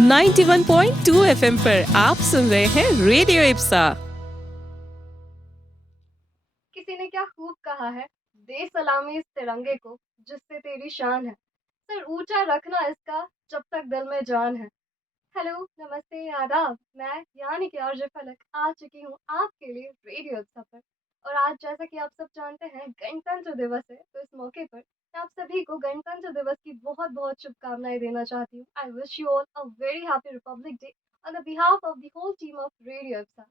91.2 FM पर आप सुन रहे हैं रेडियो इप्सा। किसी ने क्या खूब कहा है, दे सलामी इस तिरंगे को जिससे तेरी शान है। सर ऊंचा रखना इसका जब तक दिल में जान है। हेलो, नमस्ते, आदाब। मैं यानी कि आरजे फलक आ चुकी हूँ आपके लिए रेडियो उत्सव पर। और आज जैसा कि आप सब जानते हैं गणतंत्र दिवस है, तो इस मौके पर मैं आप सभी को गणतंत्र दिवस की बहुत बहुत शुभकामनाएं देना चाहती हूँ। I wish you all a very happy Republic Day on the behalf of the whole team of radio Utsav.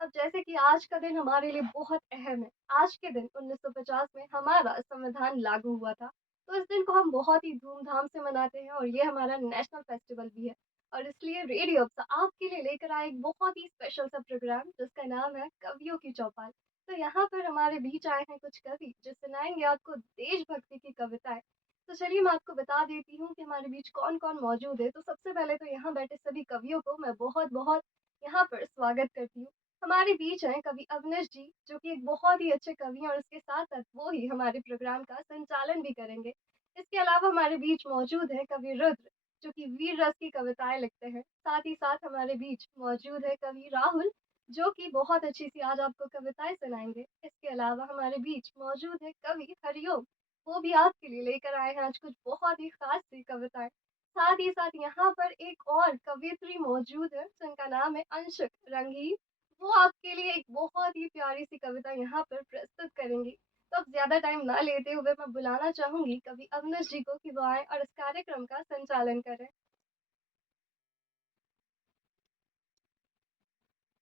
अब जैसे कि आज का दिन हमारे लिए बहुत अहम है। आज के दिन 1950 में हमारा संविधान लागू हुआ था। तो इस दिन को हम बहुत ही धूमधाम से मनाते हैं और ये हमारा नेशनल फेस्टिवल भी है। और इसलिए रेडियो अप्सा आपके लिए लेकर आए एक बहुत ही स्पेशल सा प्रोग्राम जिसका नाम है कवियों की चौपाल। तो यहाँ पर हमारे बीच आए हैं कुछ कवि जो सुनाएंगे आपको देशभक्ति की कविताएं। तो चलिए मैं आपको बता देती हूँ कि हमारे बीच कौन कौन मौजूद है। तो सबसे पहले तो यहाँ बैठे सभी कवियों को मैं बहुत बहुत यहाँ पर स्वागत करती हूँ। हमारे बीच हैं कवि अवनीश जी जो कि एक बहुत ही अच्छे कवि हैं और इसके साथ साथ वो ही हमारे प्रोग्राम का संचालन भी करेंगे। इसके अलावा हमारे बीच मौजूद है कवि रुद्र जो कि वीर रस की कविताएं लिखते हैं। साथ ही साथ हमारे बीच मौजूद है कवि राहुल जो कि बहुत अच्छी सी आज आपको कविताएं सुनाएंगे। इसके अलावा हमारे बीच मौजूद है कवि हरिओम। वो भी आपके लिए लेकर आए हैं आज कुछ बहुत ही खास सी कविताएं। साथ ही साथ यहाँ पर एक और कवियत्री मौजूद है जिनका नाम है अंशुक रंगीन। वो आपके लिए एक बहुत ही प्यारी सी कविता यहाँ पर प्रस्तुत करेंगी। तो अब ज्यादा टाइम ना लेते हुए मैं बुलाना चाहूंगी कवि अवनीश जी को कि वो आए और इस कार्यक्रम का संचालन करें।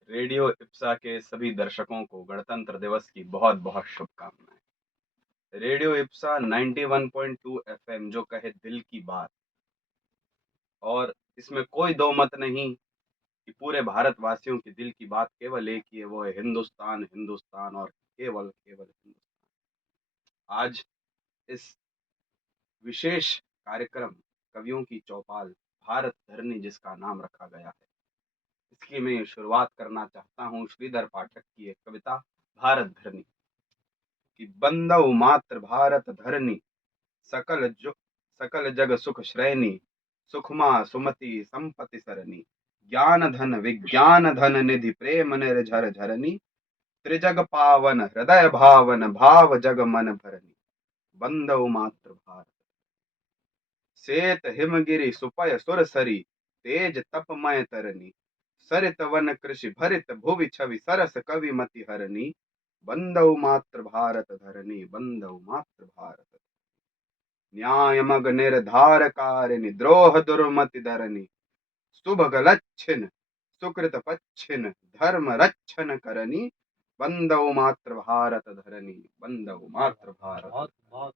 रेडियो इप्सा के सभी दर्शकों को गणतंत्र दिवस की बहुत बहुत शुभकामनाएं। रेडियो इप्सा 91.2 एफएम जो कहे दिल की बात, और इसमें कोई दो मत नहीं कि पूरे भारतवासियों के दिल की बात केवल एक ही है, वो है हिंदुस्तान, हिंदुस्तान और केवल केवल हिंदुस्तान। आज इस विशेष कार्यक्रम कवियों की चौपाल भारत धरनी जिसका नाम रखा गया है, इसकी मैं शुरुआत करना चाहता हूँ श्रीधर पाठक की एक कविता भारत धरनी कि बंदौ मात्र भारत धरनी, सकल जग सुख श्रेणी, सुखमा सुमति संपत्ति सरनी, ज्ञान धन विज्ञान धन निधि प्रेम निर्झर झरनी, त्रिजग पावन हृदय भावन भाव जग मन भरनी, बंदौ मात्र भारत। श्वेत हिमगिरि सुपय सुर सरी, तेज तपमय तरनी, सरित वन कृषि भरित भुवि छवि सरस कवि मति हरनी, बंदौ मात्र भारत धरनी, बंदौ मात्र भारत। न्यायमग निर्धार कारिणि, द्रोह दुर्मति धरनी, शुभ गलच्छिन सुकृत पच्छिन, धर्म रक्षण करनी, बंदौ मात्र भारत धरनी, बंदौ मात्र भारत।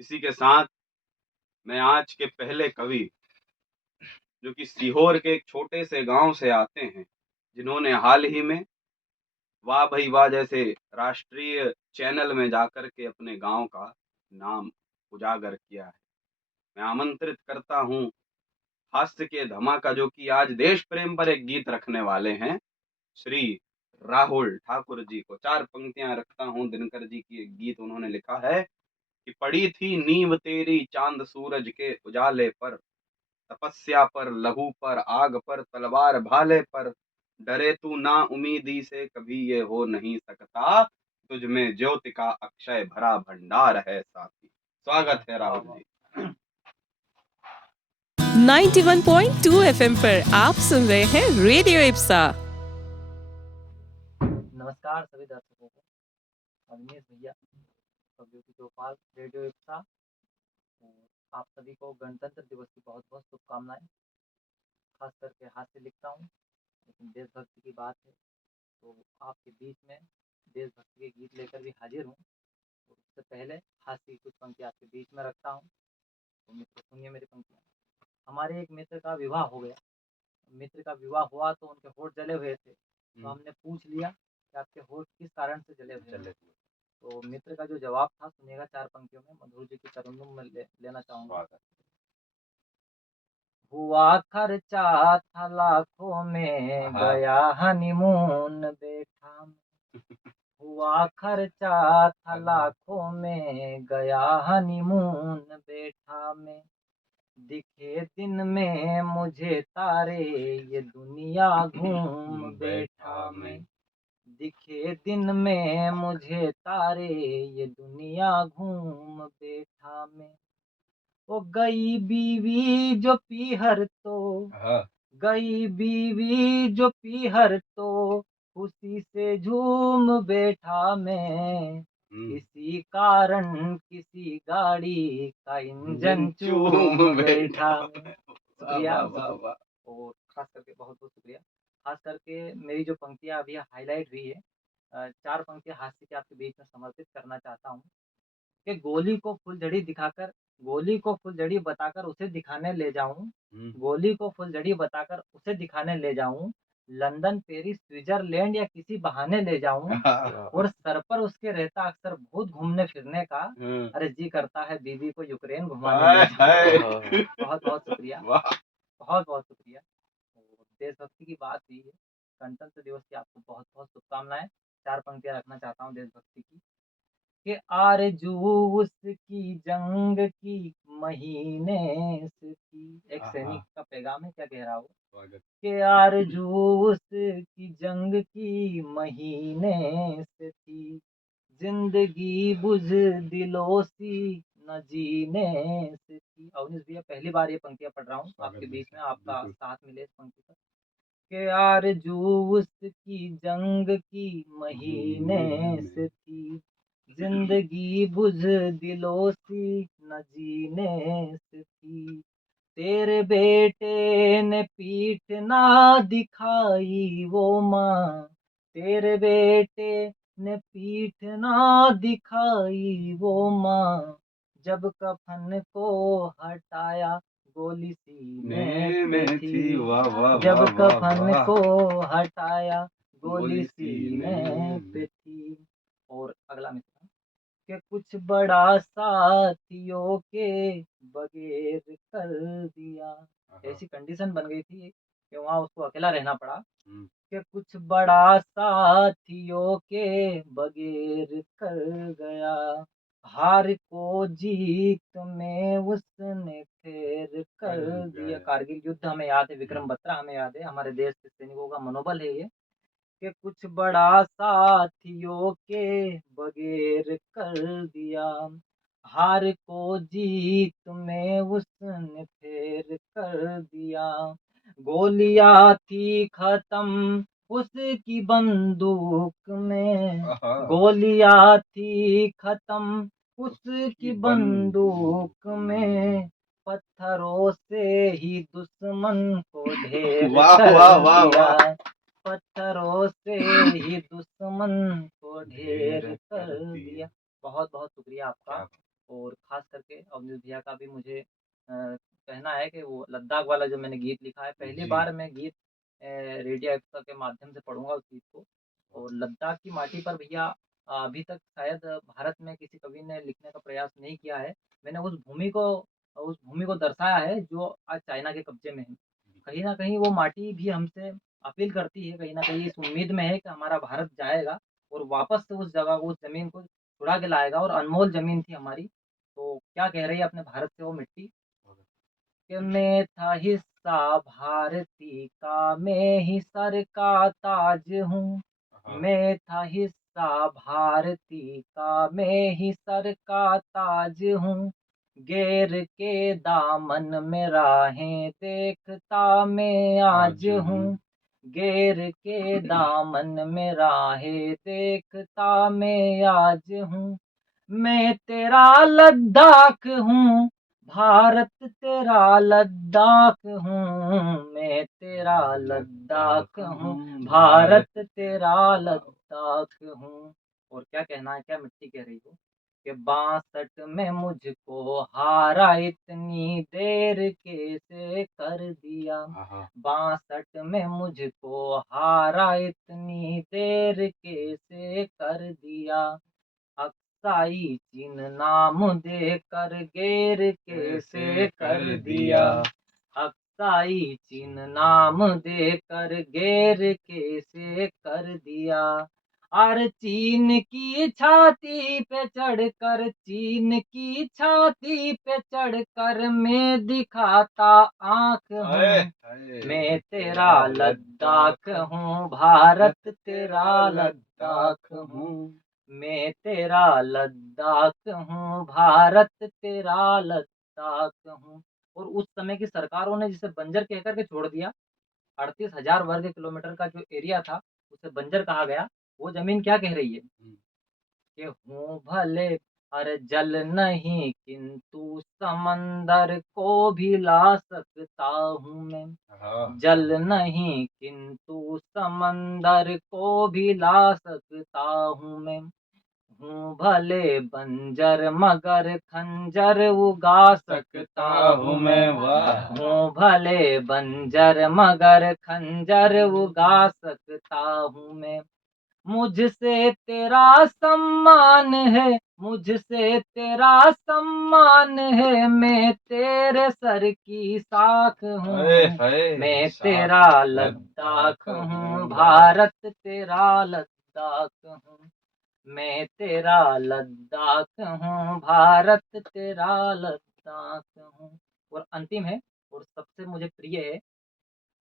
इसी के साथ मैं आज के पहले कवि जो कि सीहोर के एक छोटे से गांव से आते हैं, जिन्होंने हाल ही में वाह भाई वाह जैसे राष्ट्रीय चैनल में जाकर के अपने गांव का नाम उजागर किया है, मैं आमंत्रित करता हूं हास्य के धमाका जो कि आज देश प्रेम पर एक गीत रखने वाले हैं, श्री राहुल ठाकुर जी को। चार पंक्तियां रखता हूं, दिनकर जी की एक गीत उन्होंने लिखा है कि पड़ी थी नींव तेरी चांद सूरज के उजाले पर, तपस्या पर लहू पर आग पर तलवार भाले पर, डरे तू ना उम्मीदी से कभी ये हो नहीं सकता, तुझ में ज्योति का अक्षय भरा भंडार है साथी। स्वागत है राहुल जी। 91.2 एफएम पर आप सुन रहे हैं रेडियो इप्सा। नमस्कार सभी दर्शकों को। अवनीश भैया कवियों की चौपाल रेडियो इप्सा और आप सभी को गणतंत्र दिवस की बहुत बहुत शुभकामनाएं। खास करके हास्य लिखता हूँ लेकिन देशभक्ति की बात है तो आपके बीच में देशभक्ति के गीत लेकर भी हाजिर हूँ। तो उससे पहले हास्य की कुछ पंक्ति आपके बीच में रखता हूँ, तो मित्र सुनिए मेरी पंक्तियाँ। हमारे एक मित्र का विवाह हो गया। मित्र का विवाह हुआ तो उनके होठ जले हुए थे, तो हमने पूछ लिया कि आपके होठ किस कारण से जले हुए हैं। तो मित्र का जो जवाब था सुनिएगा चार पंक्तियों में, मधुर जी की तरन्नुम में लेना चाहूंगा। हुआ खर्चा था लाखों में, गया हनीमून बैठा में। हुआ खर्चा था लाखों में, गया हनीमून बैठा में। दिखे दिन में मुझे तारे, ये दुनिया घूम बैठा मैं। दिखे दिन में मुझे तारे, ये दुनिया घूम बैठा मैं। वो गई बीवी जो पीहर तो, गई बीवी जो पीहर तो, खुशी से झूम बैठा मैं। किसी कारण किसी गाड़ी का इंजन चूम बैठा मैं। शुक्रिया। और खास करके बहुत बहुत शुक्रिया। खास करके मेरी जो पंक्तियाँ अभी हाईलाइट हुई है, 4 पंक्तियाँ हास्य के आपके बीच में समर्पित करना चाहता हूँ कि गोली को फुलझड़ी बताकर उसे दिखाने ले जाऊं, गोली को फुलझड़ी बताकर उसे दिखाने ले जाऊं, लंदन पेरिस स्विट्जरलैंड या किसी बहाने ले जाऊं, और सर पर उसके रहता अक्सर भूत घूमने फिरने का, अरे जी करता है बीवी को यूक्रेन घुमाने ले जाऊं। बहुत बहुत शुक्रिया, बहुत बहुत शुक्रिया। और देशभक्ति की बात हुई है, गणतंत्र दिवस की आपको बहुत बहुत शुभकामनाएं। 4 पंक्तियां रखना चाहता हूँ देशभक्ति की कि आरज़ू उसकी जंग की महीने से थी। एक सैनिक का पैगाम है, क्या कह रहा हो कि आरज़ू उसकी जंग की महीने से थी, जिंदगी बुज़दिलों सी न जीने से थी। अवनीश भैया, पहली बार ये पंक्तियां पढ़ रहा हूँ आपके बीच में, आपका साथ मिले इस पंक्ति पर कि आरज़ू उसकी जंग की महीने से थी, जिंदगी बुज़दिलों सी न जीने से थी। तेरे बेटे ने पीठ ना दिखाई वो माँ, तेरे बेटे ने पीठ ना दिखाई वो माँ, जब कफन को हटाया गोली सीने में थी। जब कफन को हटाया गोली सीने पे थी। और अगला मिसरा कि कुछ बड़ा साथियों के बगैर कर दिया। ऐसी कंडीशन बन गई थी कि वहां उसको अकेला रहना पड़ा कि कुछ बड़ा साथियों के बगैर कर गया, हार को जीत में उसने फेर कर दिया। कारगिल युद्ध हमें याद है, विक्रम बत्रा हमें याद है, हमारे देश के सैनिकों का मनोबल है ये कि कुछ बड़ा साथियों के बगैर कर दिया, हार को जीत में उसने फेर कर दिया। गोलियां थी खत्म उसकी बंदूक में, गोलियां थी खत्म उसकी बंदूक में, पत्थरों से ही दुश्मन को ढेर कर दिया, पत्थरों से ही दुश्मन को ढेर कर दिया। बहुत बहुत शुक्रिया आपका। और खास करके अवनीश भैया का भी मुझे कहना है कि वो लद्दाख वाला जो मैंने गीत लिखा है, पहली बार मैं गीत रेडियो एक्स्ट्रा के माध्यम से पढ़ूंगा उस गीत को। और लद्दाख की माटी पर भैया अभी तक शायद भारत में किसी कवि ने लिखने का प्रयास नहीं किया है। मैंने उस भूमि को दर्शाया है जो आज चाइना के कब्जे में है। कहीं ना कहीं वो माटी भी हमसे अपील करती है, कहीं न कहीं इस उम्मीद में है कि हमारा भारत जाएगा और वापस से उस जगह को, उस ज़मीन को छुड़ा के लाएगा, और अनमोल ज़मीन थी हमारी। तो क्या कह रही है अपने भारत से वो मिट्टी कि मैं था हिस्सा भारती का, मैं ही सर का ताज हूँ। मैं था हिस्सा भारती का, मैं ही सर का ताज हूँ। गैर के दामन में राहें देखता मैं आज हूँ। गैर के दामन में राहें देखता मैं आज हूँ। मैं तेरा लद्दाख हूँ, भारत तेरा लद्दाख हूँ। मैं तेरा लद्दाख हूँ, भारत तेरा लद्दाख हूँ। और क्या कहना है, क्या मिट्टी कह रही हो कि 62 में मुझको हारा इतनी देर कैसे कर दिया। 62 में मुझको हारा इतनी देर कैसे कर दिया। अक्साई चीन नाम देकर गैर कैसे कर दिया। अक्साई चीन नाम देकर गैर कैसे कर दिया। और चीन की छाती पे चढ़कर, चीन की छाती पे चढ़कर मैं दिखाता आंख हूँ। मैं तेरा लद्दाख हूँ, भारत तेरा लद्दाख हूँ। मैं तेरा लद्दाख हूँ, भारत तेरा लद्दाख हूँ। और उस समय की सरकारों ने जिसे बंजर कह करके छोड़ दिया, 38,000 वर्ग किलोमीटर का जो एरिया था उसे बंजर कहा गया। वो जमीन क्या कह रही है कि हूँ भले अरे जल नहीं, किंतु समंदर को भी ला सकता हूँ मैं। जल नहीं किंतु समंदर को भी ला सकता हूँ मैं। हूँ भले बंजर मगर खंजर उगा सकता हूँ मैं। हूँ भले बंजर मगर खंजर उगा सकता हूँ मैं। मुझसे तेरा सम्मान है, मुझसे तेरा सम्मान है। मैं तेरे सर की साख हूँ। मैं तेरा लद्दाख हूँ, भारत तेरा लद्दाख हूँ। मैं तेरा लद्दाख हूँ, भारत तेरा लद्दाख हूँ। और अंतिम है और सबसे मुझे प्रिय है,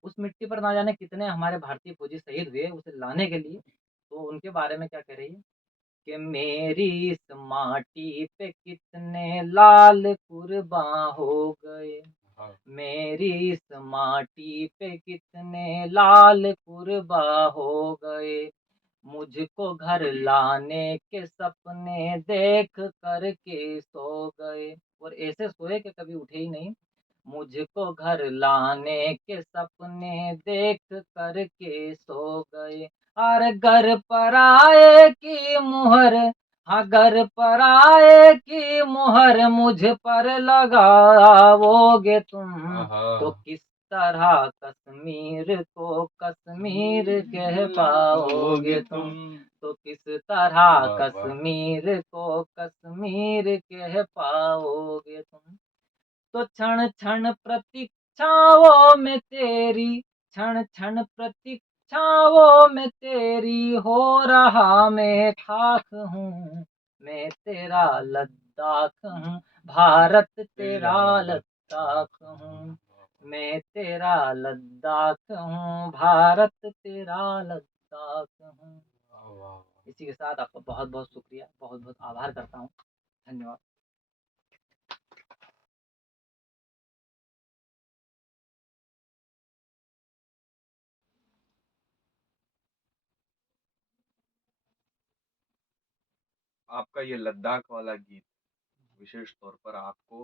उस मिट्टी पर ना जाने कितने हमारे भारतीय फौजी शहीद हुए उसे लाने के लिए। तो उनके बारे में क्या कह रही है कि मेरी इस माटी पे कितने लाल कुर्बान हो गए। मेरी इस माटी पे कितने लाल कुर्बान हो गए। मुझको घर लाने के सपने देख करके सो गए। और ऐसे सोए कि कभी उठे ही नहीं। मुझको घर लाने के सपने देख करके सो गए। और घर पर आए की मुहर, हाँ घर पर आए की मुहर मुझ पर लगाओगे तुम। तो किस तरह कश्मीर को कश्मीर कह पाओगे तुम। तो किस तरह कश्मीर को कश्मीर कह पाओगे तुम। तो क्षण क्षण प्रतीक्षाओं में तेरी, क्षण क्षण प्रतीक्षाओं में तेरी हो रहा मैं खाक हूँ। मैं तेरा लद्दाख हूँ, भारत तेरा लद्दाख हूँ। मैं तेरा लद्दाख हूँ, भारत तेरा लद्दाख हूँ। इसी के साथ आपका बहुत बहुत शुक्रिया, बहुत बहुत आभार करता हूँ। धन्यवाद। आपका ये लद्दाख वाला गीत विशेष तौर पर आपको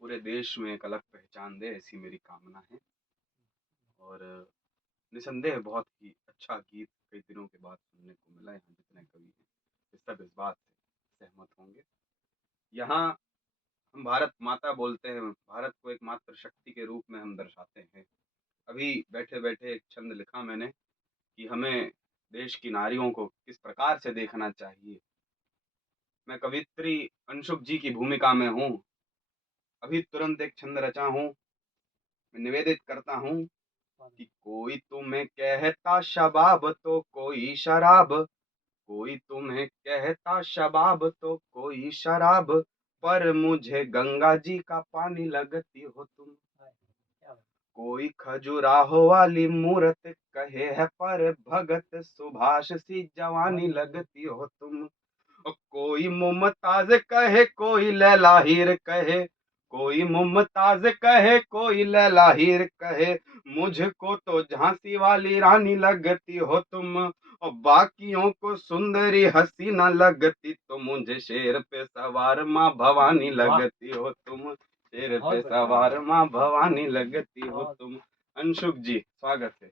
पूरे देश में एक अलग पहचान दे, ऐसी मेरी कामना है। और निसंदेह बहुत ही अच्छा गीत कई दिनों के बाद सुनने को मिला। यहाँ जितने कवि हैं वे सब इस बात से सहमत होंगे। यहाँ हम भारत माता बोलते हैं, भारत को एक मात्र शक्ति के रूप में हम दर्शाते हैं। अभी बैठे बैठे एक छंद लिखा मैंने कि हमें देश की नारियों को किस प्रकार से देखना चाहिए। मैं कवित्री अंशुक जी की भूमिका में हूँ। अभी तुरंत एक छंद रचा हूँ, मैं निवेदित करता हूँ कि कोई तुम्हें कहता शबाब तो कोई शराब, कोई तुम्हें कहता शबाब तो कोई शराब, पर मुझे गंगा जी का पानी लगती हो तुम। कोई खजुराहो वाली मूरत कहे है, पर भगत सुभाष सी जवानी लगती हो तुम। कोई मुमताज कहे कोई लैला हीर कहे, कोई मुमताज कहे कोई लैला हीर कहे, मुझको तो झांसी वाली रानी लगती हो तुम। और बाकियों को सुंदरी हसीना लगती, तो मुझे शेर पे सवार माँ भवानी लगती हो तुम। शेर पे सवार माँ भवानी लगती हो तुम। अंशुक जी, स्वागत है।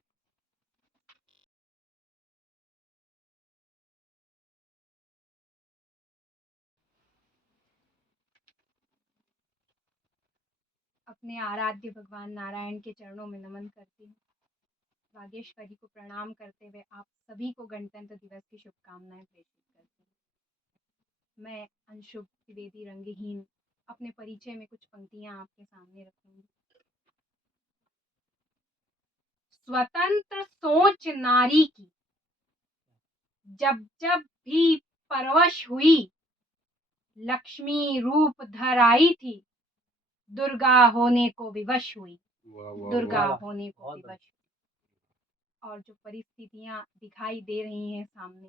अपने आराध्य भगवान नारायण के चरणों में नमन करती हूँ। बागेश्वरी को प्रणाम करते हुए आप सभी को गणतंत्र दिवस की शुभकामनाएं प्रेषित करती हूँ। मैं अंशुक द्विवेदी रंगहीन अपने परिचय में कुछ पंक्तियां आपके सामने रखूंगी। स्वतंत्र सोच नारी की, जब जब भी परवश हुई, लक्ष्मी रूप धर आई थी, दुर्गा होने को विवश हुई, वाह वाह दुर्गा वाह। होने को बहुत विवश हुई। और जो परिस्थितियां दिखाई दे रही हैं सामने,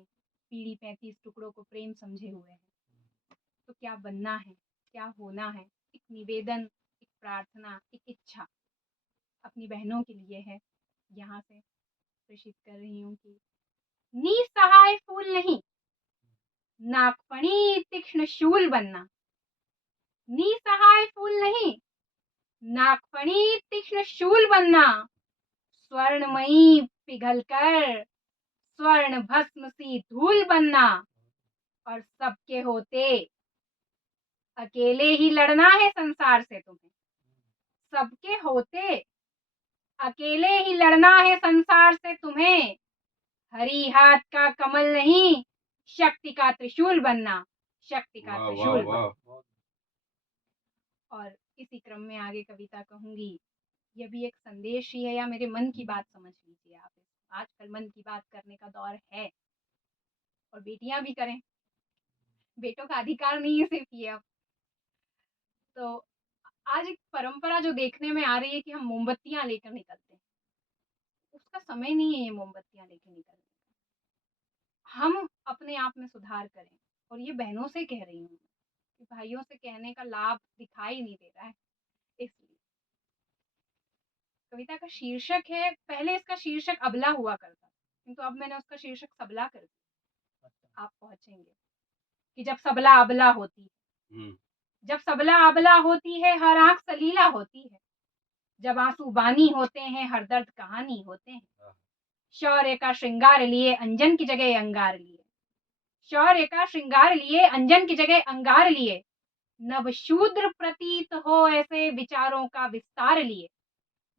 पीढ़ी 35 टुकड़ों को प्रेम समझे हुए हैं, तो क्या बनना है, क्या होना है, एक निवेदन, एक प्रार्थना, एक इच्छा अपनी बहनों के लिए है। यहाँ से प्रेषित कर रही हूँ कि निसहाय फूल नहीं, नागफणी तीक्ष्ण शूल बनना। निसहाय फूल नहीं, नागफणी तीक्ष्ण शूल बनना। स्वर्णमयी पिघलकर स्वर्ण भस्म सी धूल बनना। और सबके होते अकेले ही लड़ना है संसार से तुम्हें। सबके होते अकेले ही लड़ना है संसार से तुम्हें। हरी हाथ का कमल नहीं, शक्ति का त्रिशूल बनना, शक्ति का वाह वाह त्रिशूल वाह। बनना। और इसी क्रम में आगे कविता कहूंगी, यह भी एक संदेश ही है, या मेरे मन की बात समझ लीजिए आप। आजकल मन की बात करने का दौर है, और बेटियां भी करें, बेटों का अधिकार नहीं है सिर्फ ये। अब तो आज एक परंपरा जो देखने में आ रही है कि हम मोमबत्तियां लेकर निकलते हैं, उसका समय नहीं है ये मोमबत्तियां लेकर निकलने का। हम अपने आप में सुधार करें। और ये बहनों से कह रही हूँ कि भाइयों से कहने का लाभ दिखाई नहीं दे रहा है। इसलिए कविता का शीर्षक है, पहले इसका शीर्षक अबला हुआ करता, किंतु अब मैंने उसका शीर्षक सबला कर दिया। आप पहुंचेंगे कि जब सबला अबला होती है, जब सबला अबला होती है, हर आंख सलीला होती है। जब आंसू बानी होते हैं, हर दर्द कहानी होते हैं। शौर्य का श्रृंगार लिए अंजन की जगह अंगार लिए, शौर्य का श्रृंगार लिए अंजन की जगह अंगार लिए। नव शूद्र प्रतीत हो ऐसे विचारों का विस्तार लिए।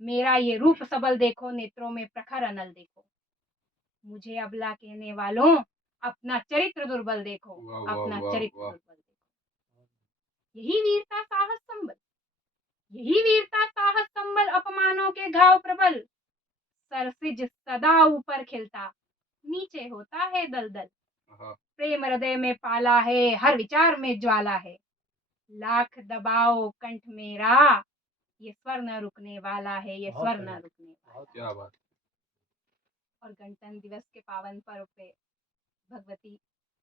मेरा ये रूप सबल देखो, नेत्रों में प्रखर अनल देखो। मुझे अबला कहने वालों, अपना चरित्र दुर्बल देखो, अपना चरित्र दुर्बल देखो। यही वीरता साहस संबल, यही वीरता साहस संबल, अपमानों के घाव प्रबल। सरसिज सदा ऊपर खिलता, नीचे होता है दलदल। प्रेम हृदय में पाला है, हर विचार में ज्वाला है। लाख दबाओ कंठ मेरा, ये स्वर न रुकने वाला है, ये स्वर न रुकने वाला। क्या बात। और गणतंत्र दिवस के पावन पर्व पे भगवती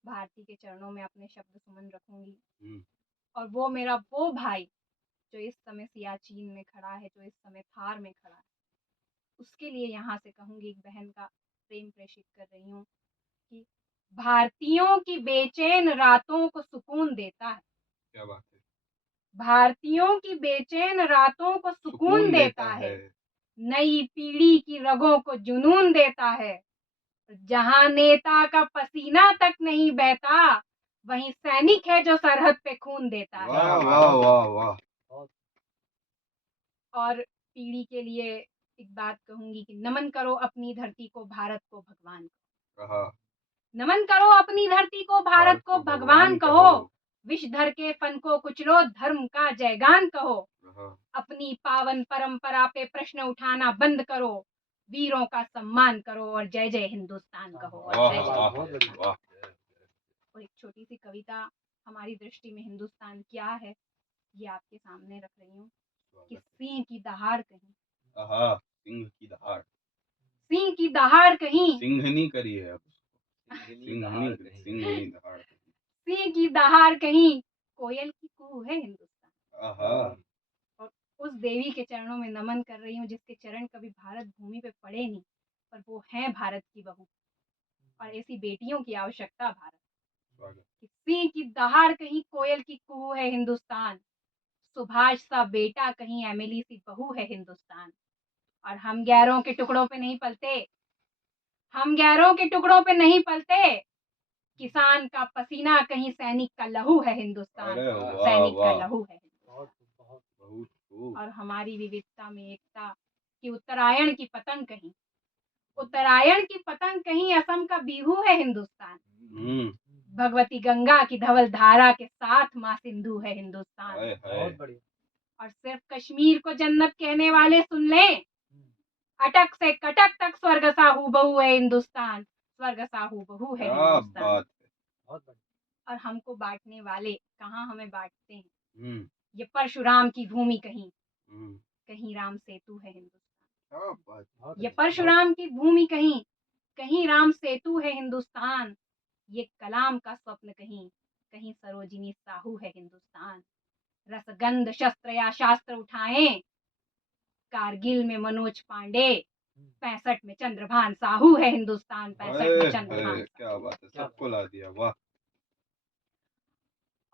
भारती के चरणों में अपने शब्द सुमन रखूंगी। और वो मेरा वो भाई जो इस समय सियाचिन में खड़ा है, जो इस समय थार में खड़ा है, उसके लिए यहाँ से कहूंगी, एक बहन का प्रेम प्रेषित कर रही हूँ कि भारतीयों की बेचैन रातों को सुकून देता है। क्या बात है। भारतीयों की बेचैन रातों को सुकून देता है। नई पीढ़ी की रगों को जुनून देता है। जहां नेता का पसीना तक नहीं बहता, वहीं सैनिक है जो सरहद पे खून देता है। वाह वाह वाह वाह। और पीढ़ी के लिए एक बात कहूंगी कि नमन करो अपनी धरती को, भारत को भगवान कहो। नमन करो अपनी धरती को, भारत को भगवान कहो। विषधर के फन को कुचलो, धर्म का जयगान कहो। अपनी पावन परंपरा पे प्रश्न उठाना बंद करो। वीरों का सम्मान करो और जय जय हिंदुस्तान कहो। और जय जय हिंदुस्तान। और एक छोटी सी कविता, हमारी दृष्टि में हिंदुस्तान क्या है, ये आपके सामने रख रही हूँ कि सिंह की दहाड़ कहीं, सिंह की दहाड़, सिंह की दहाड़ कहीं, सिंहनी करी है अब, सिंहनी दहाड़, सिंह की दहाड़ कहीं, कोयल की कूह है हिंदुस्तान। और उस देवी के चरणों में नमन कर रही हूँ जिसके चरण कभी भारत भूमि पे पड़े नहीं, पर वो है भारत की बहू, और ऐसी बेटियों की आवश्यकता भारत। सिंह की दहाड़ कहीं, कोयल की कूह है हिंदुस्तान। सुभाष सा बेटा कहीं, एमिली सी बहू है हिंदुस्तान। और हम गैरों के टुकड़ों पे नहीं पलते, हम गैरों के टुकड़ों पे नहीं पलते। किसान का पसीना कहीं, सैनिक का लहू है हिंदुस्तान। सैनिक का लहू है हिंदुस्तान। और हमारी विविधता में एकता कि उत्तरायण की पतंग कहीं, उत्तरायण की पतंग कहीं, असम का बिहू है हिंदुस्तान। भगवती गंगा की धवल धारा के साथ माँ सिंधु है हिंदुस्तान। और सिर्फ कश्मीर को जन्नत कहने वाले सुन लें, अटक से कटक तक स्वर्ग सा हूबहू है हिंदुस्तान। स्वर्ग सा हूबहू है क्या हिंदुस्तान। बात है। बहुत बढ़िया। और हमको बांटने वाले कहाँ हमें बांटते हैं। हम्म ये परशुराम की भूमि कहीं, हम्म, कहीं राम सेतु है हिंदुस्तान। क्या बात है। बहुत ये अच्छा, परशुराम की भूमि कहीं, कहीं राम सेतु है हिंदुस्तान। ये कलाम का स्वप्न कहीं, कहीं सरोजिनी साहू है हिंदुस्तान। रसगंध शस्त्र या शास्त्र उठाएं, कारगिल में मनोज पांडे, 65 में चंद्रभान साहू है हिंदुस्तान। 65 में चंद्रभान साहू। क्या बात है, क्या सबको ला दिया, वाह।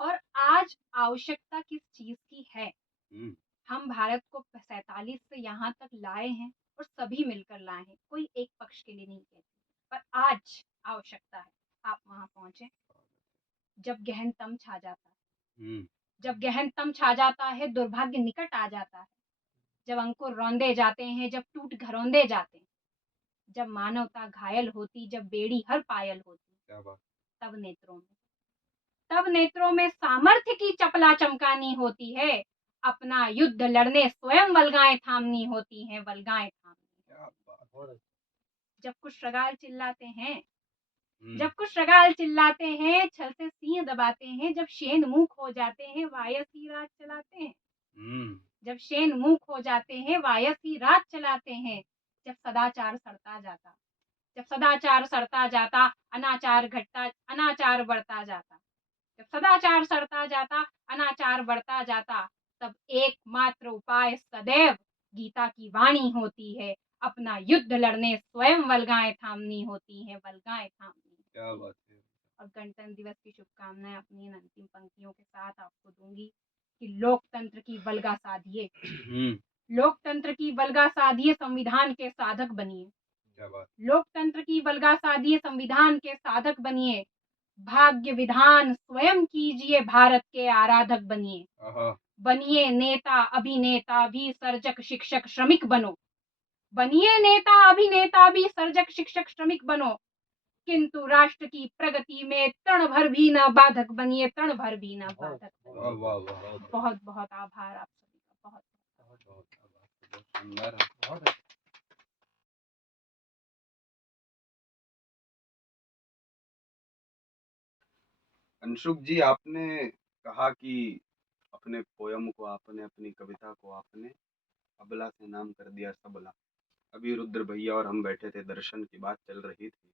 और आज आवश्यकता किस चीज की है। हम्म, हम भारत को 47 से यहाँ तक लाए हैं और सभी मिलकर लाए हैं, कोई एक पक्ष के लिए नहीं कहते। पर आज आवश्यकता है आप वहां पहुंचे। जब गहनतम छा जाता है, हम्म, जब गहनतम छा जाता है, दुर्भाग्य निकट आ जाता है, जब अंकुर रौंदे जाते हैं, जब टूट घरौंदे जाते हैं, जब मानवता घायल होती, जब बेड़ी हर पायल होती, क्या बात। तब नेत्रों में, तब नेत्रों में सामर्थ्य की चपला चमकानी होती है। अपना युद्ध लड़ने स्वयं वल्गाएं थामनी होती हैं, वल्गाएं थामनी। क्या बात। बहुत अच्छा। जब कुछ श्रगाल चिल्लाते हैं, हम्म, जब कुछ श्रगाल चिल्लाते हैं, छल से सींग दबाते हैं, जब शेन मूक हो जाते हैं, वायस ही राज चलाते हैं। हम्म, जब शेन मूक हो जाते हैं, वायस ही राज चलाते हैं। जब सदाचार सड़ता जाता, जब सदाचार सड़ता जाता, अनाचार घटता, अनाचार बढ़ता जाता, जब सदाचार सड़ता जाता, अनाचार बढ़ता जाता, तब एकमात्र उपाय सदैव गीता की वाणी होती है। अपना युद्ध लड़ने स्वयं वल्गाएं थामनी होती हैं, वल्गाएं थामनी। क्या बात है। और गणतंत्र दिवस की शुभकामनाएं अपनी इन अंतिम पंक्तियों के साथ आपको दूंगी कि लोकतंत्र की वल्गा साधिए, लोकतंत्र की वल्गा साधिए, संविधान के साधक बनिए। क्या बात। लोकतंत्र की वल्गा साधिए, संविधान के साधक बनिए। भाग्य विधान स्वयं कीजिए, भारत के आराधक बनिए। आहा, बनिए नेता अभिनेता भी, सर्जक शिक्षक श्रमिक बनो। बनिए नेता अभिनेता भी, सर्जक शिक्षक श्रमिक बनो। किंतु राष्ट्र की प्रगति में तृण भर भी न बाधक बनिए, तृण भर भी न बाधक बनिए। वाह वाह वाह, बहुत बहुत आभार आप सभी का, बहुत बहुत शानदार। बहुत अच्छा। अंशुक जी, आपने कहा कि अपने पोयम को आपने, अपनी कविता को आपने अबला से नाम कर दिया सबला। अभी रुद्र भैया और हम बैठे थे, दर्शन की बात चल रही थी।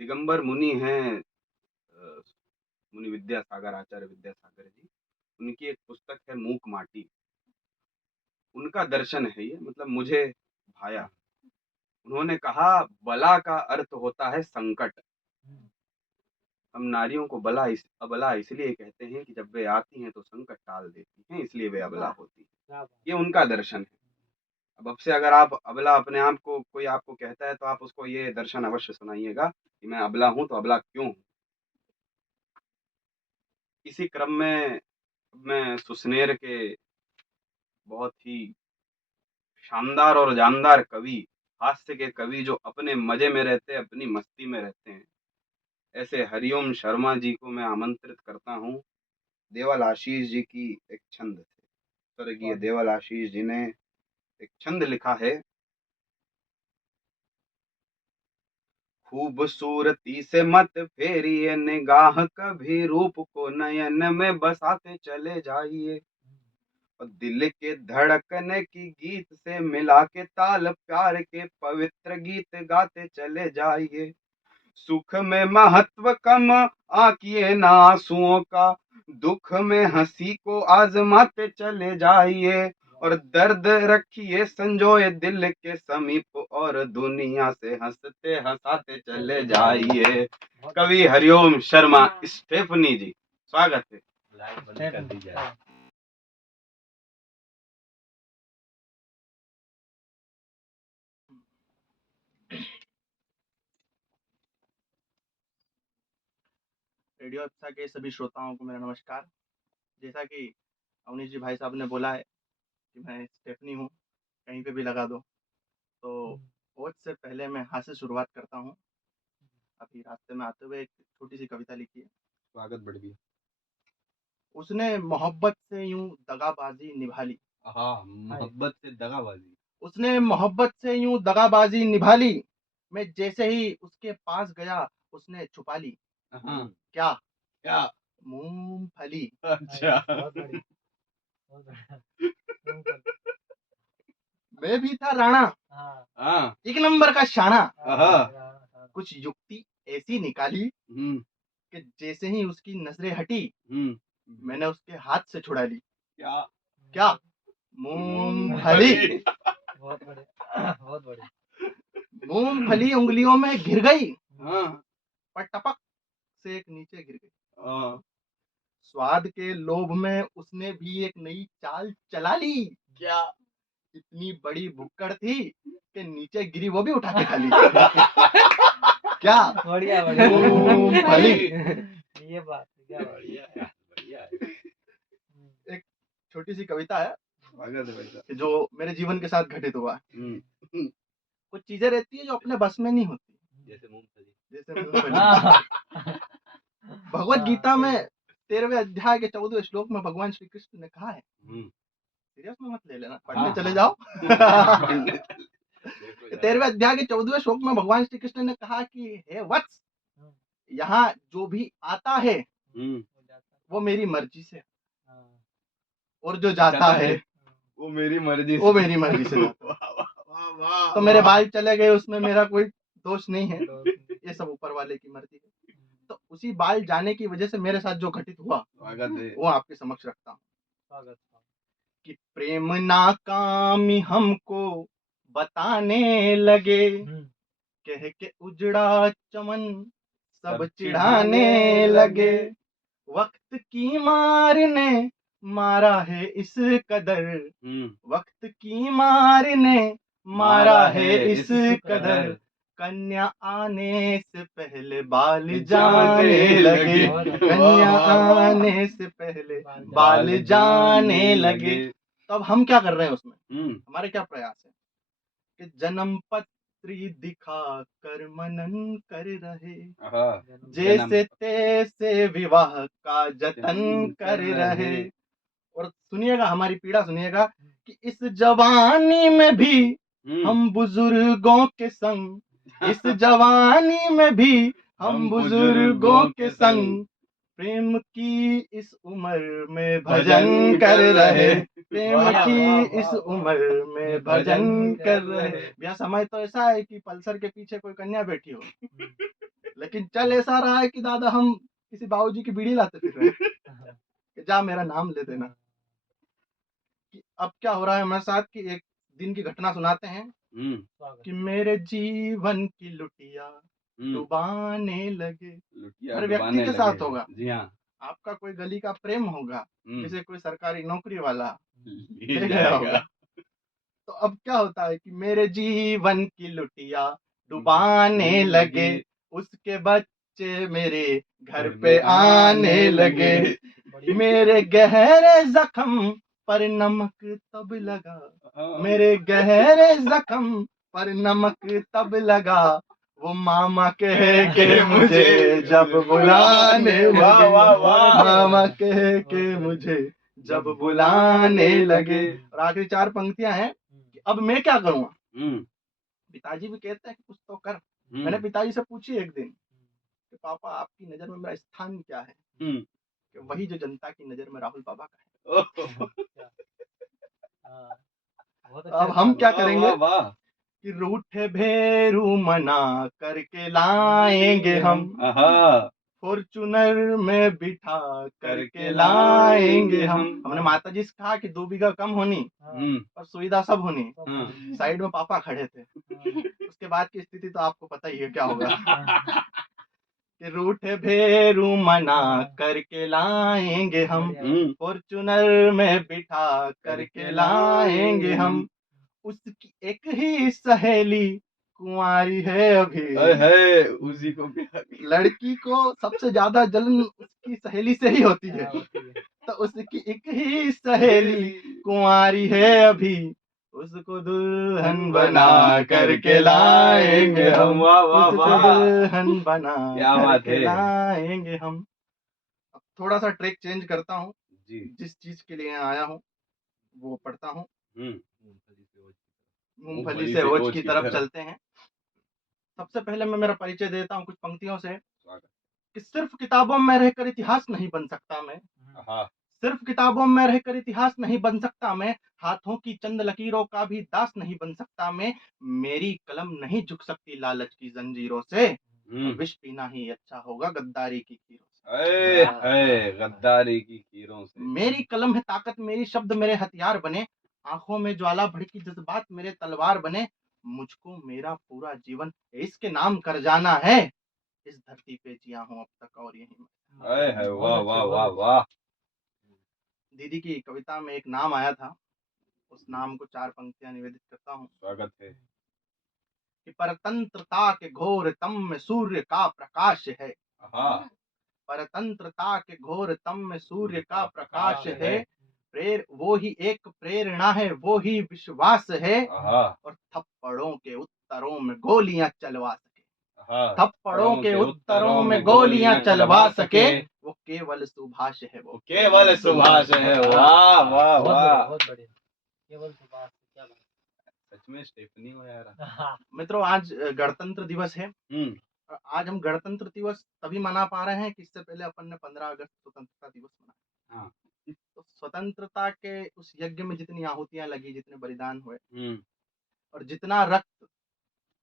दिगंबर मुनि हैं, मुनि विद्यासागर, आचार्य विद्यासागर जी। उनकी एक पुस्तक है मूक माटी, उनका दर्शन है ये, मतलब मुझे भाया। उन्होंने कहा बला का अर्थ होता है संकट। हम नारियों को अबला इसलिए कहते हैं कि जब वे आती हैं तो संकट टाल देती हैं, इसलिए वे अबला होती हैं। क्या बात। ये उनका दर्शन है। अब से अगर आप अबला अपने आप को कोई आपको कहता है तो आप उसको ये दर्शन अवश्य सुनाइएगा कि मैं अबला हूं तो अबला क्यों हूं। इसी क्रम में मैं सुसनेर के बहुत ही शानदार और जानदार कवि, हास्य के कवि, जो अपने मजे में रहते हैं, अपनी मस्ती में रहते हैं, ऐसे हरिओम शर्मा जी को मैं आमंत्रित करता हूं। देवल आशीष जी की एक छंद से, स्वर्गीय देवल आशीष जी ने एक छंद लिखा है। खूबसूरती से मत फेरिए निगाह, कभी रूप को नयन में बसाते चले जाइए, और दिल के धड़कने की गीत से मिला के ताल प्यार के पवित्र गीत गाते चले जाइए। सुख में महत्व कम आकिए ना आंसुओं का, दुख में हंसी को आजमाते चले जाइए, और दर्द रखिए संजोए दिल के समीप, और दुनिया से हंसते हंसाते चले जाइए। कवि हरिओम शर्मा स्टेफनी जी, स्वागत है। लाइव बंद कर दी जाए। रेडियो अप्सा के सभी श्रोताओं को मेरा नमस्कार। जैसा कि अवनीश जी भाई साहब ने बोला है कि मैं स्टेफनी हूँ, कहीं पे भी लगा दो, तो कोच से पहले मैं हाथ से शुरुआत करता हूँ। अभी रास्ते में आते हुए एक छोटी सी कविता लिखी है। स्वागत बढ़ गया। उसने मोहब्बत से यूं दगाबाजी निभा ली। हाँ, मोहब्बत से दगाबाजी। उसने मोहब्बत से यूं दगाबाजी निभा ली, मैं जैसे ही उसके पास गया उसने छुपा ली। हाँ क्या? क्या? मूंगफली। अच्छा बहुत बढ़िया, बहुत बढ़िया। मूंगफली। मैं भी था राणा, हाँ, हाँ एक नंबर का शाना। हाँ। हाँ। कुछ युक्ति ऐसी निकाली हम्म कि जैसे ही उसकी नजरें हटी हम्म मैंने उसके हाथ से छुड़ा ली। क्या? क्या? मूंगफली। बहुत बढ़िया, बहुत बढ़िया। मूंगफली उंगलियों में घिर गई हाँ पर टपक से एक नीचे गिर गई। हाँ। स्वाद के लोभ में उसने भी एक नई चाल चला ली। क्या? इतनी बड़ी भुक्कड़ थी कि नीचे गिरी वो भी उठा के खा ली। क्या? बढ़िया बढ़िया। मूंगफली। ये बात है, क्या बात है। बढ़िया है, बढ़िया है। एक छोटी सी कविता है स्वागत है भाई साहब। कि जो मेरे जीवन के साथ घटित हुआ है। हम्म, कुछ चीजें रहती है जो अपने बस में नहीं होती, जैसे मूंगफली। जैसे मूंगफली। हाँ, भगवत गीता सही में है। 13वें अध्याय के 14वें श्लोक में भगवान श्री कृष्ण ने कहा है, हम्म, सीरियस में मत ले लेना, हाँ, पढ़ने चले हाँ। जाओ। पढ़ने चल। देखो जरा। 13वें अध्याय के 14वें श्लोक में भगवान श्री कृष्ण ने कहा कि हे वत्स, हम्म, यहाँ जो भी आता है हम्म, हो जाता है। वो मेरी मर्जी से, हाँ, और जो जाता है वो मेरी मर्जी वो से। मेरी मर्जी से जाता है। वाह वाह वाह वाह। तो मेरे बाल चले गए उसमें मेरा कोई दोष नहीं है, दोस्त नहीं। ये सब ऊपर वाले की मर्जी है। तो उसी बाल जाने की वजह से मेरे साथ जो घटित हुआ स्वागत है। वो आपके समक्ष रखता हूँ स्वागत। कि प्रेम नाकामी हमको बताने लगे, हम्म, कह के उजड़ा चमन सब सब चिढ़ाने चिढ़ाने लगे। लगे। वक्त की मार ने मारा है इस कदर, वक्त की मार ने मारा है इस कदर, कन्या आने से पहले बाल जाने लगे, कन्या आने से पहले बाल जाने लगे। तो अब हम क्या कर रहे हैं उसमें, हमारे क्या प्रयास है कि जन्म पत्री दिखा कर मनन कर रहे, जैसे तैसे विवाह का जतन कर रहे। और सुनिएगा हमारी पीड़ा, सुनिएगा कि इस जवानी में भी हम बुजुर्गों के संग, इस जवानी में भी हम बुजुर्गों के संग प्रेम की इस उम्र में भजन कर रहे, प्रेम की इस उम्र में भजन कर रहे। भैया समय तो ऐसा है कि पल्सर के पीछे कोई कन्या बैठी हो, लेकिन चल ऐसा रहा है कि दादा हम किसी बाबूजी की बीड़ी लाते फिर रहे हैं कि जा मेरा नाम ले देना। कि अब क्या हो रहा है हमारे साथ कि एक दिन की घटना सुनाते हैं कि मेरे जीवन की लुटिया डुबाने लगे। हर व्यक्ति के साथ होगा। जी हाँ। आपका कोई गली का प्रेम होगा, जैसे कोई सरकारी नौकरी वाला ले ले गया होगा। तो अब क्या होता है कि मेरे जीवन की लुटिया डुबाने लगे, उसके बच्चे मेरे घर पे आने लगे, मेरे गहरे जख्म पर नमक तब लगा, मेरे गहरे जख्म पर नमक तब लगा, वो मामा कह के मुझे जब बुलाने लगे, मामा कह के मुझे जब बुलाने लगे। और आखिरी 4 पंक्तियां हैं कि अब मैं क्या करूँगा। पिताजी भी कहते हैं कि कुछ तो कर। मैंने पिताजी से पूछी एक दिन कि पापा आपकी नजर में मेरा स्थान क्या है, कि वही जो जनता की नजर में राहुल बाबा का है। अब हम क्या करेंगे कि रूठे भेरू मना करके लाएंगे हम, फॉर्चूनर में बिठा करके लाएंगे हम। हमने माता जी से कहा कि 2 बीघा कम होनी और सुविधा सब होनी। साइड में पापा खड़े थे। उसके बाद की स्थिति तो आपको पता ही है क्या होगा। कि रूठे भेरू मना करके लाएंगे हम, फॉर्चूनर में बिठा करके लाएंगे हम। उसकी एक ही सहेली कुंवारी है अभी, उसी को लड़की को सबसे ज्यादा जलन उसकी सहेली से ही होती है। तो उसकी एक ही सहेली कुंवारी है अभी, उसको दुल्हन बना करके लाएंगे हम, उसको दुल्हन बना करके लाएंगे हम। अब थोड़ा सा ट्रैक चेंज करता हूँ, जिस चीज के लिए आया हूँ वो पढ़ता हूँ। मूंगफली से ओज की तरफ चलते हैं। सबसे पहले मैं मेरा परिचय देता हूँ कुछ पंक्तियों से स्वागत। कि सिर्फ किताबों में रहकर इतिहास नहीं बन सकता मैं, हाँ सिर्फ किताबों में रहकर इतिहास नहीं बन सकता मैं, हाथों की चंद लकीरों का भी दास नहीं बन सकता मैं, मेरी कलम नहीं झुक सकती लालच की जंजीरों से, विष पीना ही अच्छा होगा गद्दारी की खीरों से। है गद्दारी की कीरों से। मेरी कलम है ताकत, मेरी शब्द मेरे हथियार बने, आंखों में ज्वाला भड़की जज्बात मेरे तलवार बने, मुझको मेरा पूरा जीवन इसके नाम कर जाना है, इस धरती पे जिया हूँ अब तक और यही है वाह वाह वाह वाह। दीदी की कविता में एक नाम आया था, उस नाम को 4 पंक्तियां निवेदित करता हूँ स्वागत है। कि परतंत्रता के घोर तम में सूर्य का प्रकाश है, हाँ परतंत्रता के घोर तम में सूर्य का प्रकाश है, वो ही एक प्रेरणा है, वो ही विश्वास है, हाँ और थप्पड़ों के उत्तरों में गोलियां चलवा सके, हाँ थप्पड़ों के उत्तरों में गोलियां चलवा सके, वो केवल सुभाष है, वो केवल सुभाष है। वाह वाह वाह। बहुत बढ़िया, केवल सुभाष, क्या बात। सच में स्टेफनी हो यार। मित्रों, आज गणतंत्र दिवस है। आज हम गणतंत्र दिवस तभी मना पा रहे हैं कि इससे पहले अपन ने 15 अगस्त स्वतंत्रता दिवस मनाया। हाँ। तो स्वतंत्रता के उस यज्ञ में जितनी आहुतियां लगी, जितने बलिदान हुए, और जितना रक्त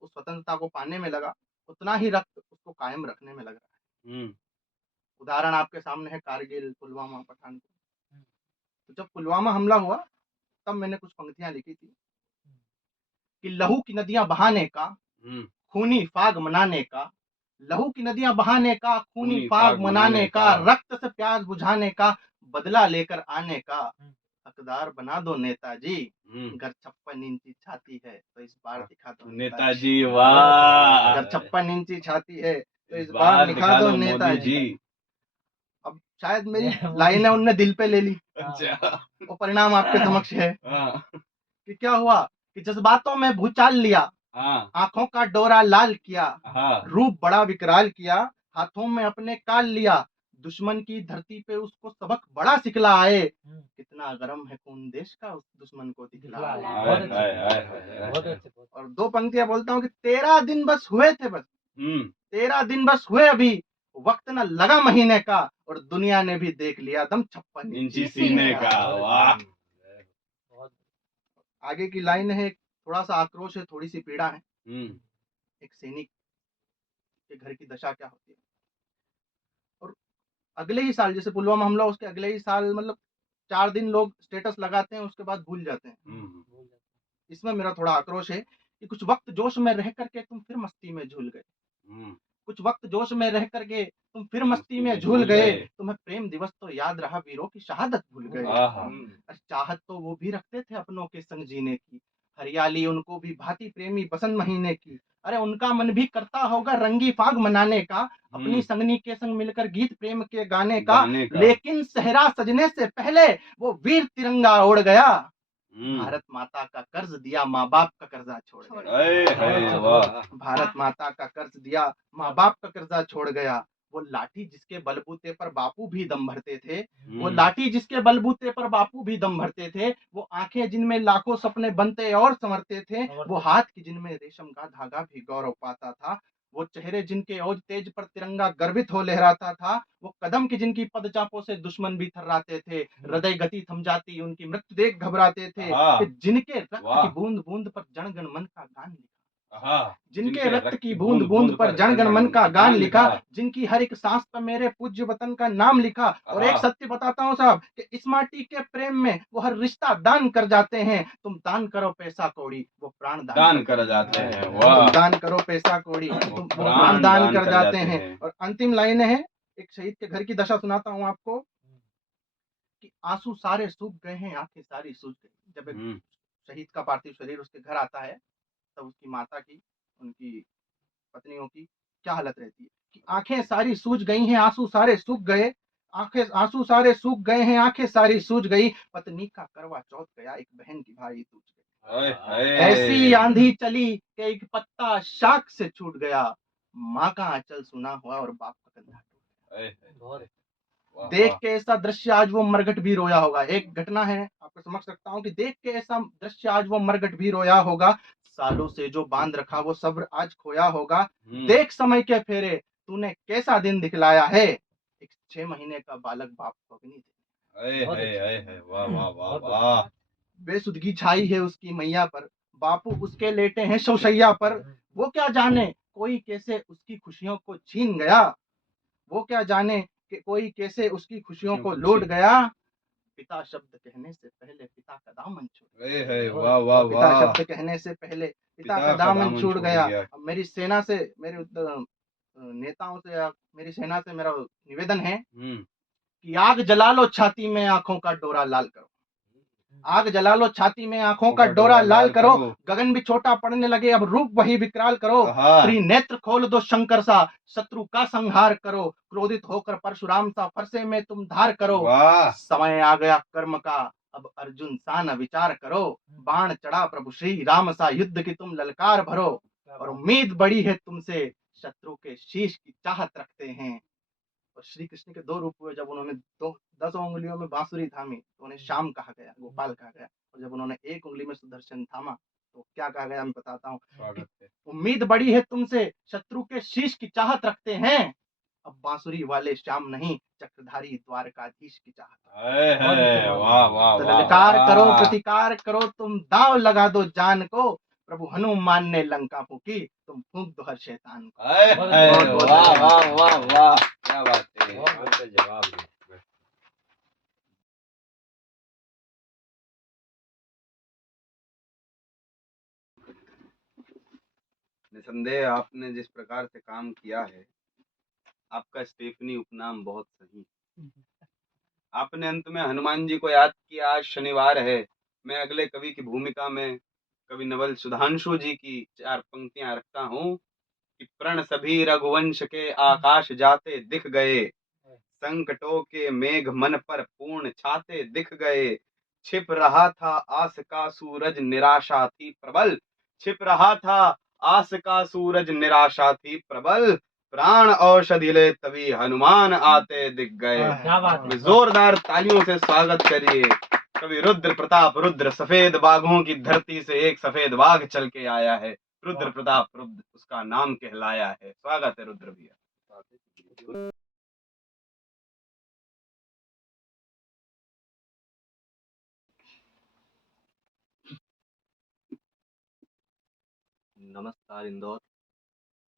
उस स्वतंत्रता को पाने में लगा, उतना ही रक्त उसको कायम रखने में लग रहा है। उदाहरण आपके सामने है कारगिल, पुलवामा, पठानकोट। तो जब पुलवामा हमला हुआ तब मैंने कुछ पंक्तियां लिखी थी कि लहू की नदियां बहाने का, खूनी फाग मनाने का, लहू की नदियां बहाने का, खूनी फाग मनाने का, रक्त से प्यास बुझाने का, बदला लेकर आने का, हकदार बना दो नेताजी, अगर 56 इंची छाती है तो इस बार दिखा दो नेताजी। वाह। अगर 56 इंची छाती है तो इस बार दिखा दो नेताजी। अब शायद मेरी लाइनें उनने दिल पे ले ली, अच्छा। वो परिणाम आपके समक्ष है कि क्या हुआ कि जज्बातों में भूचाल लिया, आंखों का डोरा लाल किया, रूप बड़ा विकराल किया, हाथों में अपने काल लिया, दुश्मन की धरती पे उसको सबक बड़ा सिखला आए, कितना गरम है खून देश का उस दुश्मन को दिखला आए। और 2 पंक्तियां बोलता हूँ कि 13 दिन बस हुए थे, बस 13 दिन बस हुए अभी, वक्त न लगा महीने का, और दुनिया ने भी देख लिया दम 56 इंची सीने का। वाह। आगे की लाइन है, थोड़ा सा आक्रोश है, थोड़ी सी पीड़ा है। एक सैनिक के घर की दशा क्या होती है, और अगले ही साल जैसे पुलवामा हमला, उसके अगले ही साल मतलब 4 दिन लोग स्टेटस लगाते हैं, उसके बाद भूल जाते हैं। इसमें मेरा थोड़ा आक्रोश है कि कुछ वक्त जोश में रह करके तुम फिर मस्ती में झूल गए, कुछ वक्त जोश में रह करके तुम फिर मस्ती में झूल गए, तुम्हें प्रेम दिवस तो याद रहा, वीरों की शहादत भूल गए। चाहत तो वो भी रखते थे अपनों के संग जीने की, हरियाली उनको भी भांति प्रेमी बसंत महीने की, अरे उनका मन भी करता होगा रंगी फाग मनाने का, अपनी संगनी के संग मिलकर गीत प्रेम के गाने का, लेकिन सहरा सजने से पहले वो वीर तिरंगा उड़ गया, भारत माता का कर्ज दिया, माँ बाप का कर्जा छोड़ गया। भारत माता का कर्ज दिया, माँ बाप का कर्जा छोड़ गया। वो लाठी जिसके बलबूते पर बापू भी दम भरते थे, वो लाठी जिसके बलबूते पर बापू भी दम भरते थे, वो आंखें जिनमें लाखों सपने बनते और संवरते थे, वो हाथ की जिनमें रेशम का धागा भी गौरव पाता था, वो चेहरे जिनके ओज तेज पर तिरंगा गर्वित हो लहराता था, वो कदम की जिनकी पदचापों से दुश्मन भी थर्राते थे, हृदय गति थम जाती उनकी मृत्यु देख घबराते थे, कि जिनके रक्त की बूंद बूंद पर जनगण मन का गान लिखा, जिनके रक्त की बूंद बूंद पर जनगण मन का गान लिखा, जिनकी हर एक सांस पर मेरे पूज्य वतन का नाम लिखा। और एक सत्य बताता हूँ साहब कि इस माटी के प्रेम में वो हर रिश्ता दान कर जाते हैं, तुम दान करो पैसा कौड़ी, वो प्राण दान कर जाते हैं। तुम दान करो पैसा कौड़ी, तुम प्राण दान कर जाते हैं। और अंतिम लाइन है, एक शहीद के घर की दशा सुनाता हूँ आपको कि आंसू सारे सूख गए हैं, आंखें सारी सूझ गई। जब एक शहीद का पार्थिव शरीर उसके घर आता है तब उसकी माता की, उनकी पत्नियों की क्या हालत रहती है कि आंखें सारी सूज गई हैं, आंसू सारे सूख गए, आंसू सारे सूख गए हैं, आंखें सारी सूज गई, पत्नी का करवा चौथ गया, एक बहन की भाई टूट गई, ऐसी आंधी चली कि एक पत्ता शाख से छूट गया, माँ का आंचल सुना हुआ और बाप का कंधा टूट गया। वाह, देख वाह। के ऐसा दृश्य आज वो मरघट भी रोया होगा। एक घटना है आपको समक्ष रखता हूँ कि देख के ऐसा दृश्य आज वो मरघट भी रोया होगा। सालों से जो बांध रखा वो सब्र आज खोया होगा। देख समय के फेरे तूने कैसा दिन दिखलाया है। एक 6 महीने का बालक बाप को भी नहीं अये बहुत है, अच्छा। अये है, वाह वाह वाह बहुत वाह। बेसुदगी छाई है उसकी मैया पर। बापू उसके लेटे हैं शौशैया पर। वो क्या जाने कोई कैसे उसकी खुशियों को छीन गया। वो क्या जाने कि कोई कैसे उसकी खुशियों को लूट गया। पिता शब्द कहने से पहले पिता का दामन छूट अये है, वाह वाह पिता वाह। शब्द कहने से पहले पिता का पिता का दामन दामन छूट छूट गया। गया। अब मेरी सेना से मेरे नेताओं से या मेरी सेना से मेरा निवेदन है कि आग जला लो छाती में आंखों का डोरा लाल करो। आग जला लो छाती में आंखों का डोरा लाल करो। गगन भी छोटा पड़ने लगे अब रूप वही विकराल करो। त्रिनेत्र खोल दो शंकर सा शत्रु का संहार करो। क्रोधित होकर परशुराम सा फरसे में तुम धार करो। समय आ गया कर्म का अब अर्जुन सा न विचार करो। बाण चढ़ा प्रभु श्री राम सा युद्ध की तुम ललकार भरो। और उम्मीद बड़ी है तुमसे शत्रु के शीश की चाहत रखते हैं। और श्री कृष्ण के 2 रूप हुए। जब उन्होंने 10 उंगलियों में बांसुरी थामी तो उन्हें श्याम कहा गया, गोपाल कहा गया। और जब उन्होंने 1 उंगली में सुदर्शन थामा तो क्या कहा गया मैं बताता हूँ। उम्मीद बड़ी है तुमसे शत्रु के शीश की चाहत रखते हैं। अब बांसुरी वाले श्याम नहीं चक्रधारी द्वारकाधीश की चाहत। वाह वाह तो वाह। ललकार करो प्रतिकार करो तुम दाव लगा दो जान को। प्रभु हनुमान ने लंका फूकी तुम फूंक दो हर शैतान को। वाह वाह वाह वाह, क्या बात है। जवाब निसंदेह आपने जिस प्रकार से काम किया है, आपका स्टेफनी उपनाम बहुत सही है। आपने अंत में हनुमान जी को याद किया। आज शनिवार है। मैं अगले कवि की भूमिका में कवि नवल सुधांशु जी की 4 पंक्तियां रखता हूँ कि प्रण सभी रघुवंश के आकाश जाते दिख गए। संकटों के मेघ मन पर पूर्ण छाते दिख गए। छिप रहा था आस का सूरज निराशा थी प्रबल। छिप रहा था आस का सूरज निराशा थी प्रबल। प्राण औषधि ले तभी हनुमान आते दिख गए। जोरदार तालियों से स्वागत करिए कवि रुद्र प्रताप रुद्र। सफेद बाघों की धरती से एक सफेद बाघ चल के आया है। रुद्र प्रताप रुद्र उसका नाम कहलाया है। स्वागत है रुद्र भैया। नमस्कार इंदौर।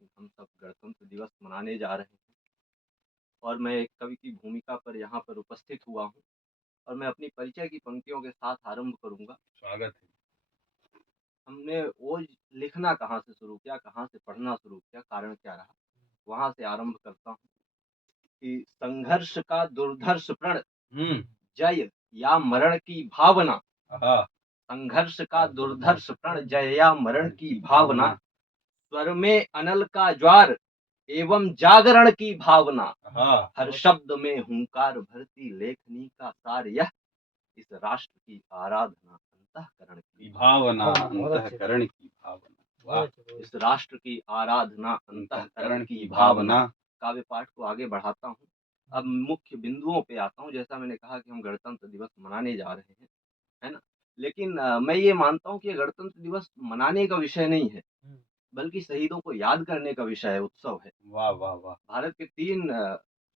हम सब गणतंत्र दिवस मनाने जा रहे हैं और मैं एक कवि की भूमिका पर यहाँ पर उपस्थित हुआ हूँ और मैं अपनी परिचय की पंक्तियों के साथ आरंभ करूँगा। स्वागत है। हमने वो लिखना कहाँ से शुरू किया, कहाँ से पढ़ना शुरू किया, कारण क्या रहा, वहां से आरंभ करता हूँ कि संघर्ष का दुर्धर्ष प्रण जय या मरण की भावना। संघर्ष का दुर्धर्ष प्रण जय या मरण की भावना। स्वर में अनल का ज्वार एवं जागरण की भावना। हर शब्द में हुंकार भरती लेखनी का सार यह। इस राष्ट्र की आराधना अंतःकरण की भावना। अंतःकरण की भावना। इस राष्ट्र की आराधना अंतःकरण की भावना। काव्य पाठ को आगे बढ़ाता हूँ। अब मुख्य बिंदुओं पे आता हूँ। जैसा मैंने कहा कि हम गणतंत्र दिवस मनाने जा रहे हैं, है ना। लेकिन मैं ये मानता हूँ कि गणतंत्र दिवस मनाने का विषय नहीं है, बल्कि शहीदों को याद करने का विषय है, उत्सव है। वाह वाह वाह। भारत के 3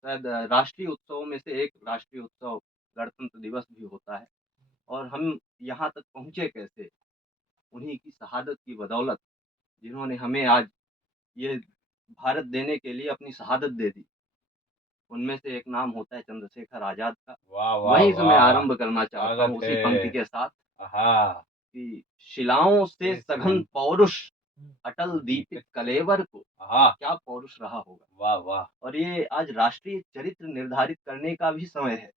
शायद राष्ट्रीय उत्सवों में से एक राष्ट्रीय उत्सव गणतंत्र दिवस भी होता है। और हम यहाँ तक पहुँचे कैसे? उन्हीं की शहादत की बदौलत, जिन्होंने हमें आज ये भारत देने के लिए अपनी शहादत दे दी। उनमें से एक नाम होता है चंद्रशेखर आजाद का। वहीं से मैं आरंभ करना चाहता हूँ उसी पंक्ति के साथ कि शिलाओं से सघन पौरुष अटल दीपित कलेवर को। क्या पौरुष रहा होगा। वाह वाह। और ये आज राष्ट्रीय चरित्र निर्धारित करने का भी समय है।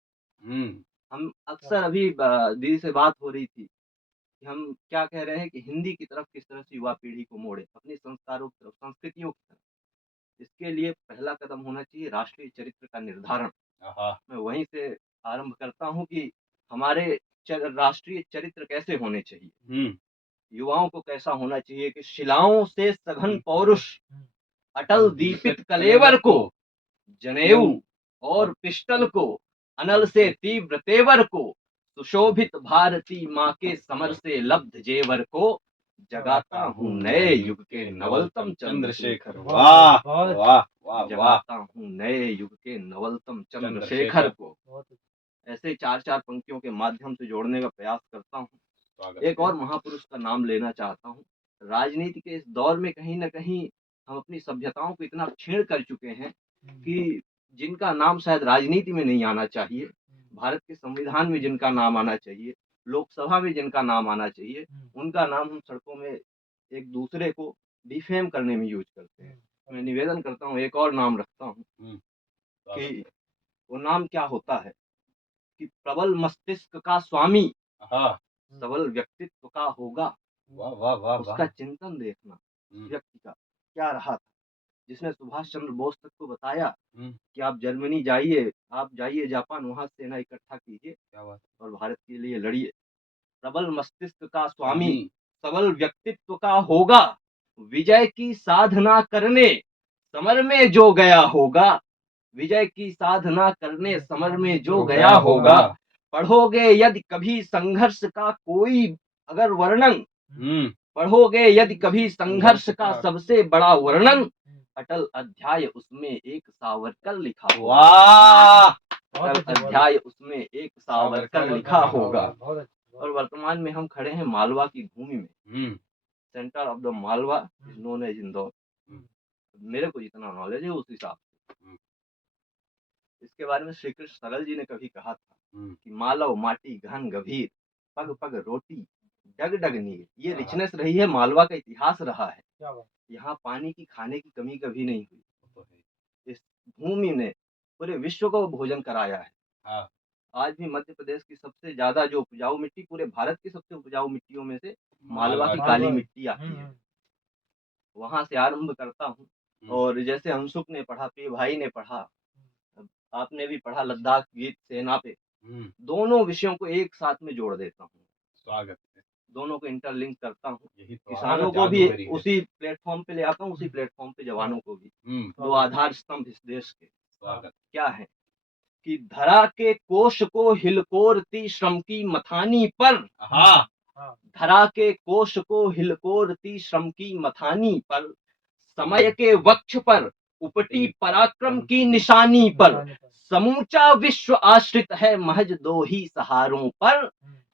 हम अक्सर अभी दीदी से बात हो रही थी कि हम क्या कह रहे हैं कि हिंदी की तरफ किस तरह से युवा पीढ़ी को मोड़े, अपने संस्कारों की तरफ, संस्कृतियों की तरफ। इसके लिए पहला कदम होना चाहिए राष्ट्रीय चरित्र का निर्धारण। मैं वहीं से आरंभ करता हूँ कि हमारे राष्ट्रीय चरित्र कैसे होने चाहिए, युवाओं को कैसा होना चाहिए कि शिलाओं से सघन पौरुष अटल दीपित कलेवर को जनेऊ और पिस्टल को, अनल से तीव्र तेवर को, सुशोभित भारती माँ के समर से लब्ध जेवर को, जगाता हूँ नए युग के नवलतम चंद्रशेखर। वाह वाह वाह वाह। जगाता हूँ नए युग के नवलतम चंद्रशेखर को। बहुत ऐसे चार चार पंक्तियों के माध्यम से जोड़ने का प्रयास करता हूँ। स्वागत एक है। और महापुरुष का नाम लेना चाहता हूँ। राजनीति के इस दौर में कहीं ना कहीं हम अपनी सभ्यताओं को इतना छेड़ कर चुके हैं कि जिनका नाम शायद राजनीति में नहीं आना चाहिए, भारत के संविधान में जिनका नाम आना चाहिए, लोकसभा में जिनका नाम आना चाहिए, उनका नाम हम सड़कों में एक दूसरे को डिफेम करने में यूज करते हैं। मैं निवेदन करता हूँ, एक और नाम रखता हूँ कि वो नाम क्या होता है कि प्रबल मस्तिष्क का स्वामी हाँ सबल व्यक्तित्व का होगा। वाह वाह वाह उसका वाह। चिंतन देखना व्यक्ति का क्या रहा था, जिसने सुभाष चंद्र बोस तक को बताया कि आप जर्मनी जाइए, आप जाइए जापान, वहां सेना इकट्ठा कीजिए क्या बात। और भारत के लिए लड़िए। प्रबल मस्तिष्क का स्वामी सबल व्यक्तित्व का होगा, विजय की साधना करने समर में जो गया होगा, विजय की साधना करने समर में जो गया होगा। पढ़ोगे यदि कभी संघर्ष का कोई अगर वर्णन, पढ़ोगे यदि कभी संघर्ष का सबसे बड़ा वर्णन, अटल अध्याय उसमें एक सावरकर लिखा होगा। वाह, अटल अध्याय उसमें एक सावरकर लिखा होगा। और वर्तमान में हम खड़े हैं मालवा की भूमि में, centre of the Malwa is known as Indore. मेरे को जितना नॉलेज है उस हिसाब से इसके बारे में श्री कृष्ण सरल जी ने कभी कहा था कि मालव माटी घन गंभीर, पग पग रोटी डग डग नीर। ये रिचनेस रही है, मालवा का इतिहास रहा है। यहाँ पानी की खाने की कमी कभी नहीं हुई। इस भूमि ने पूरे विश्व को भोजन कराया है। आज भी मध्य प्रदेश की सबसे ज्यादा जो उपजाऊ मिट्टी, पूरे भारत की सबसे उपजाऊ मिट्टियों में से मालवा की काली मिट्टी आती है। वहां से आरंभ करता हूँ। और जैसे हमसुख ने पढ़ा, प्रिय भाई ने पढ़ा, आपने भी पढ़ा लद्दाख गीत सेना पे, दोनों विषयों को एक साथ में जोड़ देता हूँ। स्वागत है। दोनों को इंटरलिंक करता हूँ। किसानों को भी उसी प्लेटफॉर्म पे ले आता हूँ, उसी प्लेटफॉर्म पे जवानों को भी। दो आधार स्तंभ इस देश के स्वागत क्या है कि धरा के कोश को हिलकोरती श्रम की मथानी पर, धरा के कोश को हिलकोरती श्रम की मथानी पर, समय के वक्ष पर उपटी पराक्रम की निशानी पर, समूचा विश्व आश्रित है महज दो ही सहारों पर,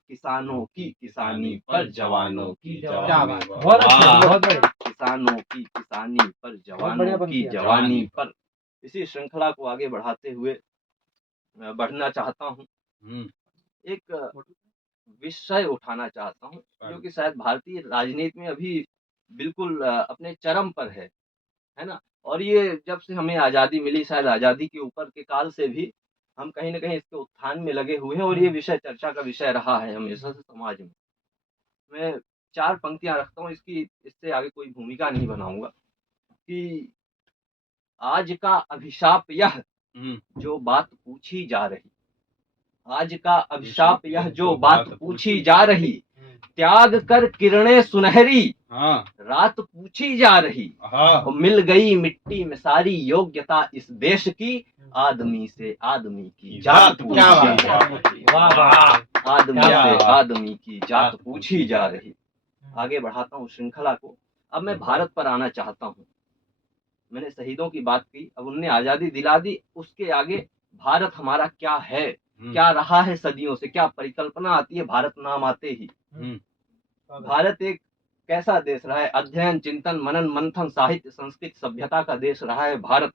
किसानों की किसानी पर जवानों की जवानी। किसानों की किसानी पर जवानों की जवानी पर। इसी श्रृंखला को आगे बढ़ाते हुए बढ़ना चाहता हूँ। एक विषय उठाना चाहता हूँ जो कि शायद भारतीय राजनीति में अभी बिल्कुल अपने चरम पर है ना। और ये जब से हमें आज़ादी मिली, शायद आज़ादी के ऊपर के काल से भी हम कहीं ना कहीं इसके उत्थान में लगे हुए हैं और ये विषय चर्चा का विषय रहा है हमेशा से समाज में। मैं चार पंक्तियां रखता हूँ, इससे आगे कोई भूमिका नहीं बनाऊंगा कि आज का अभिशाप यह जो बात पूछी जा रही, आज का अभिशाप यह जो बात पूछी जा रही, त्याग कर किरणें सुनहरी रात पूछी जा रही, और मिल गई मिट्टी में सारी योग्यता इस देश की, आदमी से आदमी की जात पूछी जा रही, आदमी से आदमी की जात पूछी जा रही। आगे बढ़ाता हूँ श्रृंखला को। अब मैं भारत पर आना चाहता हूँ। मैंने शहीदों की बात की, अब उनने आजादी दिला दी, उसके आगे भारत हमारा क्या है, क्या रहा है सदियों से, क्या परिकल्पना आती है भारत नाम आते ही। भारत एक कैसा देश रहा है, अध्ययन चिंतन मनन मंथन साहित्य संस्कृति सभ्यता का देश रहा है भारत।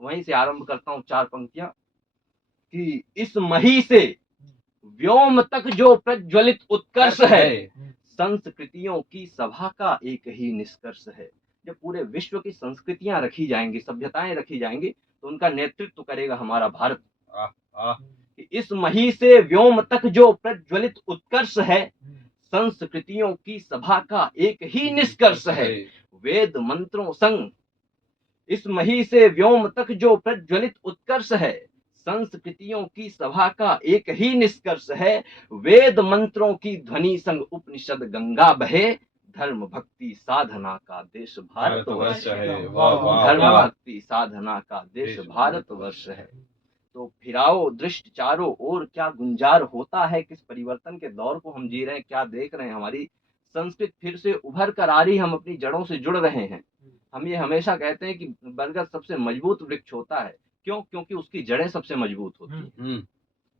वहीं से आरंभ करता हूँ चार पंक्तियां कि इस मही से व्योम तक जो प्रज्वलित उत्कर्ष है, संस्कृतियों की सभा का एक ही निष्कर्ष है। जब पूरे विश्व की संस्कृतियां रखी जाएंगी, सभ्यताएं रखी जाएंगी, तो उनका नेतृत्व करेगा हमारा भारत। इस मही से व्योम तक जो प्रज्वलित उत्कर्ष है, संस्कृतियों की सभा का एक ही निष्कर्ष है, वेद मंत्रों संग। इस मही से व्योम तक जो प्रज्वलित उत्कर्ष है, संस्कृतियों की सभा का एक ही निष्कर्ष है, वेद मंत्रों की ध्वनि संग उपनिषद गंगा बहे, धर्म भक्ति साधना का देश भारतवर्ष है। धर्म भक्ति साधना का देश भारतवर्ष है। तो फिराओ दृष्टि चारों ओर, क्या गुंजार होता है। किस परिवर्तन के दौर को हम जी रहे हैं, क्या देख रहे हैं। हमारी संस्कृत फिर से उभर कर आ रही, हम अपनी जड़ों से जुड़ रहे हैं। हम ये हमेशा कहते हैं कि बरगद सबसे मजबूत वृक्ष होता है। क्यों? क्योंकि उसकी जड़ें सबसे मजबूत होती हैं।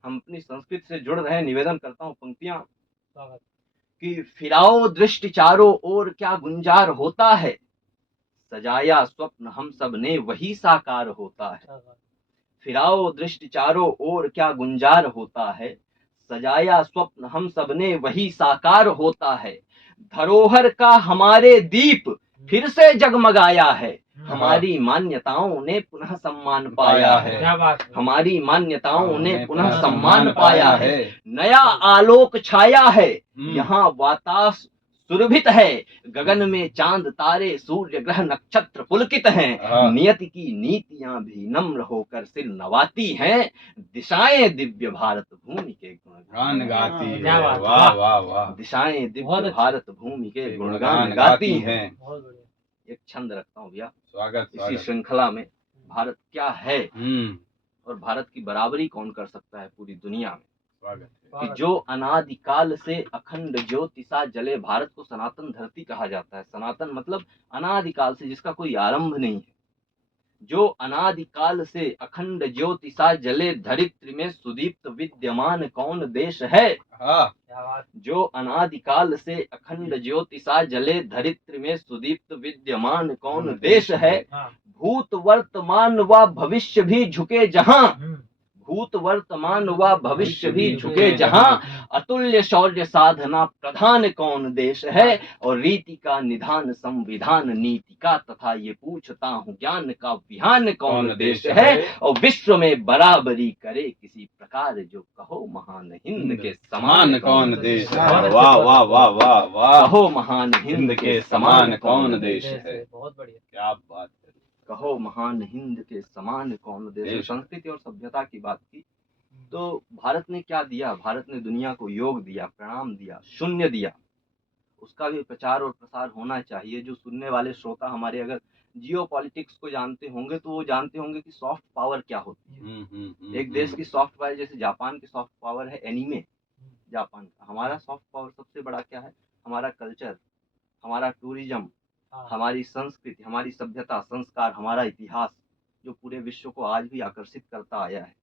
हम अपनी संस्कृति से जुड़ रहे हैं। निवेदन करता हूँ पंक्तियां कि फिराओ दृष्टि चारों ओर, क्या गुंजार होता है। सजाया स्वप्न हम सब ने, वही साकार होता है। फिराओ दृष्टि चारों ओर, क्या गुंजार होता है। सजाया स्वप्न हम सब ने, वही साकार होता है। धरोहर का हमारे दीप फिर से जगमगाया है। हमारी मान्यताओं ने पुनः सम्मान पाया है। हमारी मान्यताओं ने पुनः सम्मान पाया है। नया आलोक छाया है, यहाँ वातास सुरभित है। गगन में चांद तारे सूर्य ग्रह नक्षत्र पुलकित हैं। नियति की नीतियां भी नम्र होकर सिर नवाती हैं। दिशाएं दिव्य भारत भूमि के गुणगान गाती हैं। वाह वाह वाह। दिशाएं दिव्य भारत भूमि के गुणगान गाती हैं। एक छंद रखता हूँ भैया, स्वागत इसी श्रृंखला में। भारत क्या है और भारत की बराबरी कौन कर सकता है पूरी दुनिया में। कि जो अनादिकाल से अखंड ज्योति सा जले, भारत को सनातन धरती कहा जाता है। सनातन मतलब अनादिकाल से, जिसका कोई आरंभ नहीं है। जो अनादिकाल से अखंड ज्योति सा जले, धरित्री में सुदीप्त विद्यमान कौन देश है। जो अनादिकाल से अखंड ज्योति सा जले, धरित्री में सुदीप्त विद्यमान कौन देश है। भूत वर्तमान व भविष्य भी झुके जहां, भूत वर्तमान व भविष्य भी झुके जहां, अतुल्य शौर्य साधना प्रधान कौन देश है। और रीति का निधान संविधान नीति का, तथा ये पूछता हूँ ज्ञान का विहान कौन देश है। और विश्व में बराबरी करे किसी प्रकार, जो कहो महान हिंद के समान कौन देश है। वाह वाह वाह वाह वाह। कहो महान हिंद के समान कौन देश है। बहुत बढ़िया, क्या बात है। कहो महान हिंद के समान कौन देश। संस्कृति और सभ्यता की बात की तो भारत ने क्या दिया। भारत ने दुनिया को योग दिया, प्रणाम दिया, शून्य दिया। उसका भी प्रचार और प्रसार होना चाहिए। जो सुनने वाले श्रोता हमारे अगर जियो पॉलिटिक्स को जानते होंगे तो वो जानते होंगे कि सॉफ्ट पावर क्या होती है। एक देश की सॉफ्ट पावर, जैसे जापान की सॉफ्ट पावर है एनीमे जापान का। हमारा सॉफ्ट पावर सबसे बड़ा क्या है, हमारा कल्चर, हमारा टूरिज्म, हमारी संस्कृति, हमारी सभ्यता, संस्कार, हमारा इतिहास, जो पूरे विश्व को आज भी आकर्षित करता आया है।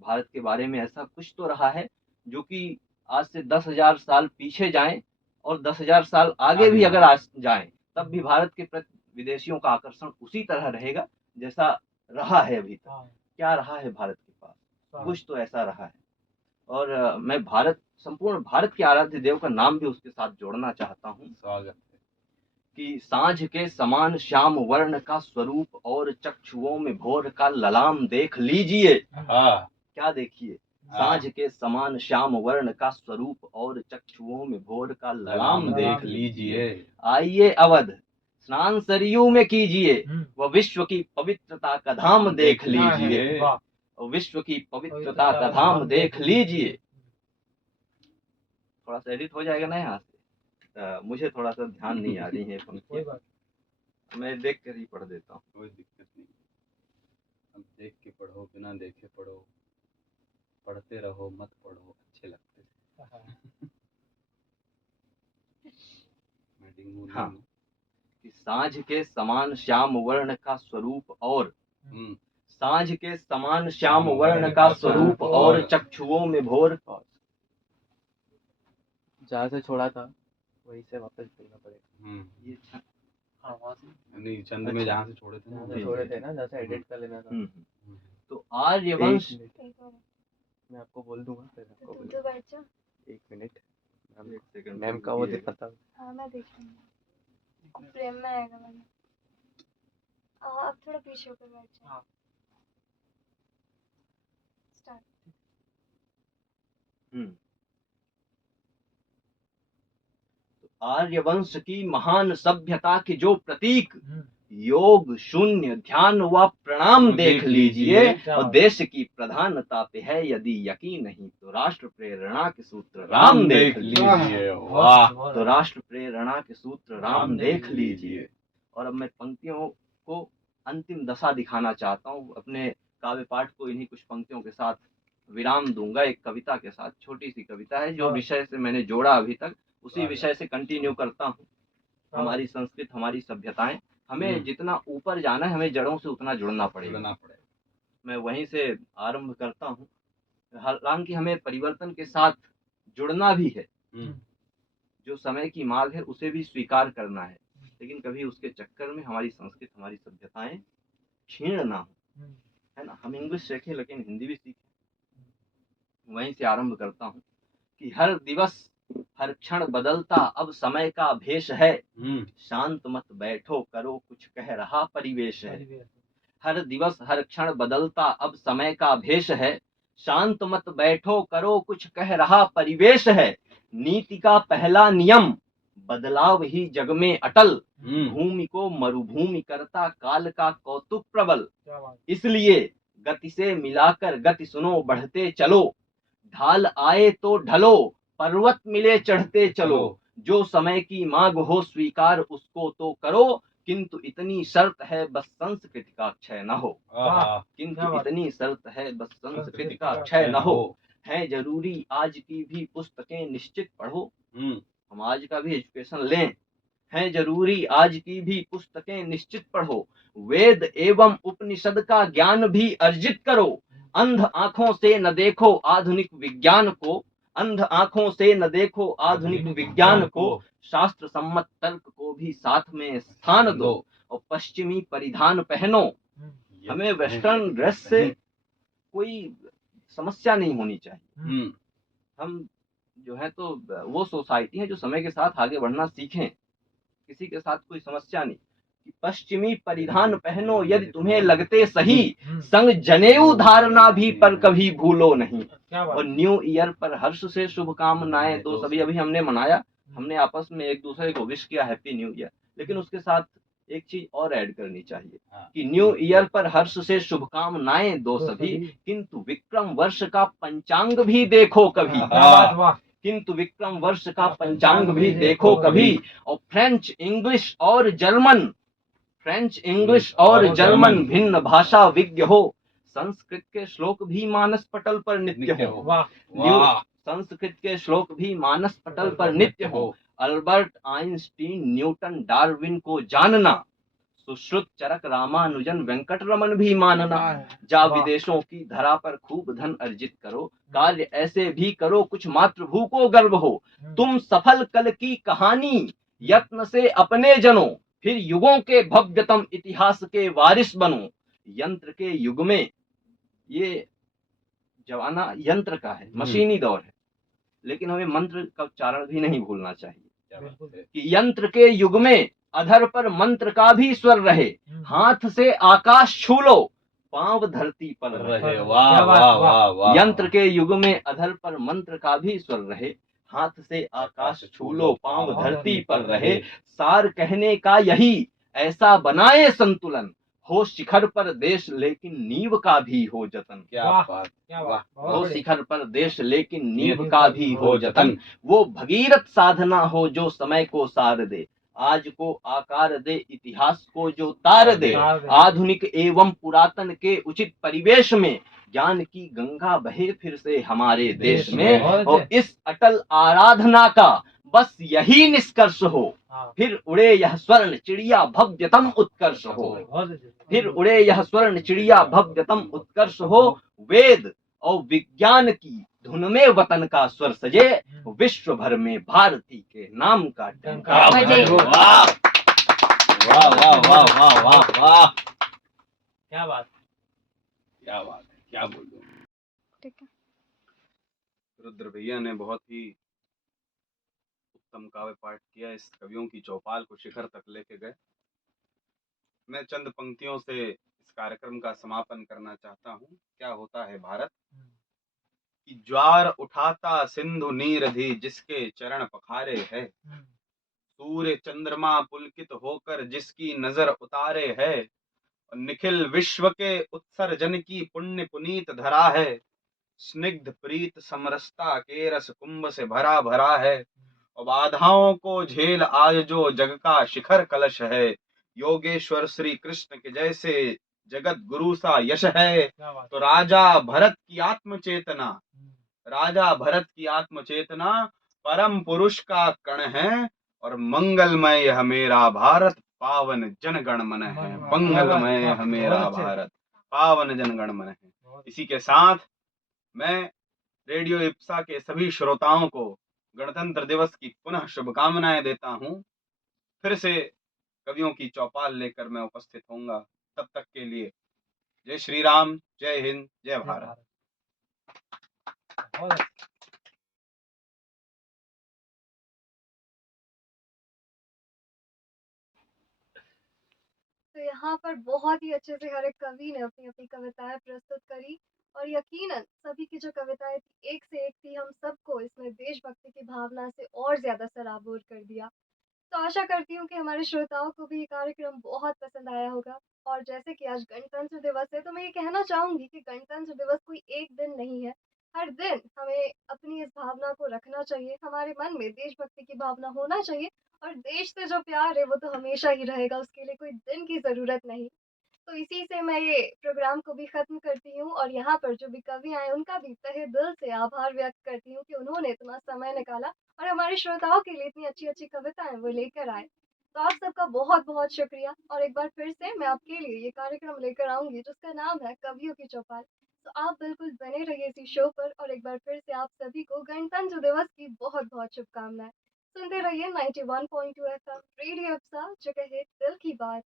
भारत के बारे में ऐसा कुछ तो रहा है जो कि आज से 10,000 साल पीछे जाएं और 10,000 साल आगे भी अगर आज जाएं, तब भी भारत के प्रति विदेशियों का आकर्षण उसी तरह रहेगा जैसा रहा है अभी तक। क्या रहा है भारत के पास, कुछ तो ऐसा रहा है। और मैं भारत, संपूर्ण भारत के आराध्य देव का नाम भी उसके साथ जोड़ना चाहता हूँ। स्वागत कि सांझ के समान श्याम वर्ण का स्वरूप, और चक्षुओं में भोर का ललाम देख लीजिए। क्या देखिए, सांझ के समान श्याम वर्ण का स्वरूप, और चक्षुओं में भोर का ललाम देख लीजिए। आइए अवध स्नान सरयू में कीजिए, वह विश्व की पवित्रता का धाम देख लीजिए। विश्व की पवित्रता का धाम देख लीजिए। थोड़ा सा एडिट हो जाएगा ना यहाँ से, मुझे थोड़ा सा ध्यान नहीं आ रही है पंक्तियाँ, मैं देख कर ही पढ़ देता हूँ। कोई दिक्कत नहीं, अब देख के पढ़ो, बिना देखे पढ़ो, पढ़ते रहो मत पढ़ो, अच्छे लगते हाँ, कि सांझ के समान श्याम वर्ण का स्वरूप, और सांझ के समान श्याम वर्ण का स्वरूप, और चक्षुओं में भोर। जहाँ से छोड़ा था वहीं से वापस बोलना पड़ेगा। ये हाँ वहाँ से नहीं, चंद में जहाँ से छोड़े थे जहाँ से छोड़े थे ना, जहाँ से एडिट कर लेना था। तो आर्यवंश, मैं आपको बोल दूंगा फिर आपको तो बैठ जा। एक मिनट, एक सेकंड, मैम का वो दिखाता हूँ। हाँ मैं देख लूँगी, फ्रेम में आएगा मैम। आप थोड़ा पीछे होकर बैठ जाओ। हाँ। स्टार्ट। आर्यवंश की महान सभ्यता के जो प्रतीक, योग, शून्य, ध्यान व प्रणाम देख लीजिए। और देश की प्रधानता पे है यदि यकीन नहीं, तो राष्ट्र प्रेरणा के सूत्र राम देख लीजिए। वाह, तो राष्ट्र प्रेरणा के सूत्र राम देख लीजिए। और अब मैं पंक्तियों को अंतिम दशा दिखाना चाहता हूँ, अपने काव्य पाठ को इन्हीं कुछ पंक्तियों के साथ विराम दूंगा। एक कविता के साथ, छोटी सी कविता है जो विषय से मैंने जोड़ा अभी तक, उसी विषय से कंटिन्यू करता हूँ। हमारी संस्कृत, हमारी सभ्यताएं, हमें जितना ऊपर जाना है, हमें जड़ों से उतना जुड़ना पड़ेगा। मैं वहीं से आरंभ करता हूँ। हालांकि हमें परिवर्तन के साथ जुड़ना भी है, जो समय की मांग है उसे भी स्वीकार करना है, लेकिन कभी उसके चक्कर में हमारी संस्कृत, हमारी सभ्यताएं क्षीण ना हो, है ना। हम इंग्लिश सीखें लेकिन हिंदी भी सीखें। वहीं से आरंभ करता हूँ कि हर दिवस हर क्षण बदलता अब समय का भेष है, शांत मत बैठो करो कुछ कह रहा परिवेश है। हर दिवस हर क्षण बदलता अब समय का भेष है, शांत मत बैठो करो कुछ कह रहा परिवेश है। नीति का पहला नियम बदलाव ही जग में अटल, भूमि को मरुभूमि करता काल का कौतुक प्रबल। इसलिए गति से मिलाकर गति सुनो बढ़ते चलो, ढाल आए तो ढलो पर्वत मिले चढ़ते चलो। जो समय की मांग हो स्वीकार उसको तो करो, किंतु इतनी शर्त है बस संस्कृति का क्षय न हो। किंतु इतनी शर्त है बस संस्कृति का क्षय न हो। है जरूरी आज की भी पुस्तकें निश्चित पढ़ो, हम आज का भी एजुकेशन लें। है जरूरी आज की भी पुस्तकें निश्चित पढ़ो, वेद एवं उपनिषद का ज्ञान भी अर्जित करो। अंध आंखों से न देखो आधुनिक विज्ञान को, अंध आंखों से न देखो आधुनिक विज्ञान को, शास्त्र सम्मत तर्क को भी साथ में स्थान दो। और पश्चिमी परिधान पहनो, हमें वेस्टर्न ड्रेस से कोई समस्या नहीं होनी चाहिए। हम जो है तो वो सोसाइटी है जो समय के साथ आगे बढ़ना सीखें, किसी के साथ कोई समस्या नहीं। पश्चिमी परिधान पहनो यदि तुम्हें लगते सही, संग जनेऊ धारणा भी पर कभी भूलो नहीं। और न्यू ईयर पर हर्ष से शुभकामनाएं तो सभी अभी हमने मनाया, हमने आपस में एक दूसरे को विश किया हैप्पी न्यू ईयर, लेकिन उसके साथ एक चीज और ऐड करनी चाहिए कि न्यू ईयर पर हर्ष से शुभकामनाएं दो सभी, किंतु विक्रम वर्ष का पंचांग भी देखो कभी। किंतु विक्रम वर्ष का पंचांग भी देखो कभी। और फ्रेंच इंग्लिश और जर्मन, फ्रेंच इंग्लिश और जर्मन भिन्न भाषा विज्ञ हो, संस्कृत के श्लोक भी मानस पटल पर नित्य हो। संस्कृत के श्लोक भी मानस पटल पर नित्य हो। अल्बर्ट आइंस्टीन न्यूटन डार्विन को जानना, सुश्रुत चरक रामानुजन वेंकटरमन भी मानना। जा विदेशों की धरा पर खूब धन अर्जित करो, कार्य ऐसे भी करो कुछ मातृभू को गर्व हो। तुम सफल कल की कहानी यत्न से अपने जनो, फिर युगों के भव्यतम इतिहास के वारिस बनो। यंत्र के युग में, ये जमाना यंत्र का है, मशीनी दौर है, लेकिन हमें मंत्र का उच्चारण भी नहीं भूलना चाहिए कि यंत्र के युग में अधर पर मंत्र का भी स्वर रहे, हाथ से आकाश छू लो पांव धरती पर रहे। वाह वाह वाह वाह। यंत्र के युग में अधर पर मंत्र का भी स्वर रहे, हाथ से आकाश छू लो पांव धरती पर रहे। सार कहने का यही ऐसा बनाए संतुलन, हो शिखर पर देश लेकिन नींव का भी हो जतन। क्या बात, क्या बात। हो शिखर पर देश लेकिन नींव का भी हो जतन। वो भगीरथ साधना हो जो समय को सार दे, आज को आकार दे इतिहास को जो तार दे। आधुनिक एवं पुरातन के उचित परिवेश में, ज्ञान की गंगा बहे फिर से हमारे देश में। और इस अटल आराधना का बस यही निष्कर्ष हो, फिर उड़े यह स्वर्ण चिड़िया भव्यतम उत्कर्ष हो। फिर उड़े यह स्वर्ण चिड़िया भव्यतम उत्कर्ष हो। वेद और विज्ञान की धुन में वतन का स्वर सजे, विश्व भर में भारती के नाम का डंका बजे। वाह वाह वाह वाह वाह वाह वाह, क्या बात, क्या बात है, क्या बोल दूं। ठीक है। रुद्र भैया ने बहुत ही उत्तम काव्य पाठ किया, इस कवियों की चौपाल को शिखर तक लेके गए। मैं चंद पंक्तियों से इस कार्यक्रम का समापन करना चाहता हूँ। क्या होता है भारत कि ज्वार उठाता सिंधु नीरधि जिसके चरण पखारे है, सूर्य चंद्रमा पुलकित होकर जिसकी नजर उतारे है, और निखिल विश्व के उत्सर्जन की पुण्य पुनीत धरा है, स्निग्ध प्रीत समरसता के रस कुंभ से भरा भरा है, और बाधाओं को झेल आज जो जग का शिखर कलश है, योगेश्वर श्री कृष्ण के जैसे जगत गुरु सा यश है। क्या बात तो राजा भरत की आत्मचेतना, राजा भरत की आत्मचेतना परम पुरुष का कण है, और मंगलमय है मेरा भारत, पावन जनगण मन है। मंगलमय है मेरा भारत, पावन जनगण मन है। इसी के साथ मैं रेडियो इप्सा के सभी श्रोताओं को गणतंत्र दिवस की पुनः शुभकामनाएं देता हूं। फिर से कवियों की चौपाल लेकर मैं उपस्थित होऊंगा। तब तक के लिए जय श्री राम, जय हिंद, जय भारत। बहुत अच्छा। तो यहाँ पर बहुत ही अच्छे से हर एक कवि ने अपनी अपनी कविताएं प्रस्तुत करी, और यकीनन सभी की जो कविताएं थी एक से एक थी, हम सबको इसमें देशभक्ति की भावना से और ज्यादा सराबोर कर दिया। तो आशा करती हूँ कि हमारे श्रोताओं को भी ये कार्यक्रम बहुत पसंद आया होगा। और जैसे कि आज गणतंत्र दिवस है, तो मैं ये कहना चाहूंगी कि गणतंत्र दिवस कोई एक दिन नहीं है। हर दिन हमें अपनी इस भावना को रखना चाहिए, हमारे मन में देशभक्ति की भावना होना चाहिए, और देश से जो प्यार है वो तो हमेशा ही रहेगा, उसके लिए कोई दिन की ज़रूरत नहीं। तो इसी से मैं ये प्रोग्राम को भी ख़त्म करती हूँ, और यहाँ पर जो भी कवि आए उनका भी तहे दिल से आभार व्यक्त करती हूँ कि उन्होंने इतना समय निकाला और हमारे श्रोताओं के लिए इतनी अच्छी-अच्छी कविताएँ वो लेकर आए। तो आप सबका बहुत-बहुत शुक्रिया, और एक बार फिर से मैं आपके लिए ये कार्यक्रम लेकर आऊँगी जिसका नाम है कवियों की चौपाल। तो आप बिल्कुल बने रहिए इसी शो पर, और एक बार फिर से आप सभी को गणतंत्र दिवस की बहुत-बहुत शुभकामनाएँ। सुनते रहिए 91.2 एफएम रेडियो अप्सा, जगह है दिल की बात।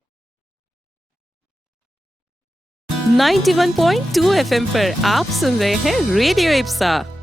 91.2 FM पर आप सुन रहे हैं रेडियो इप्सा।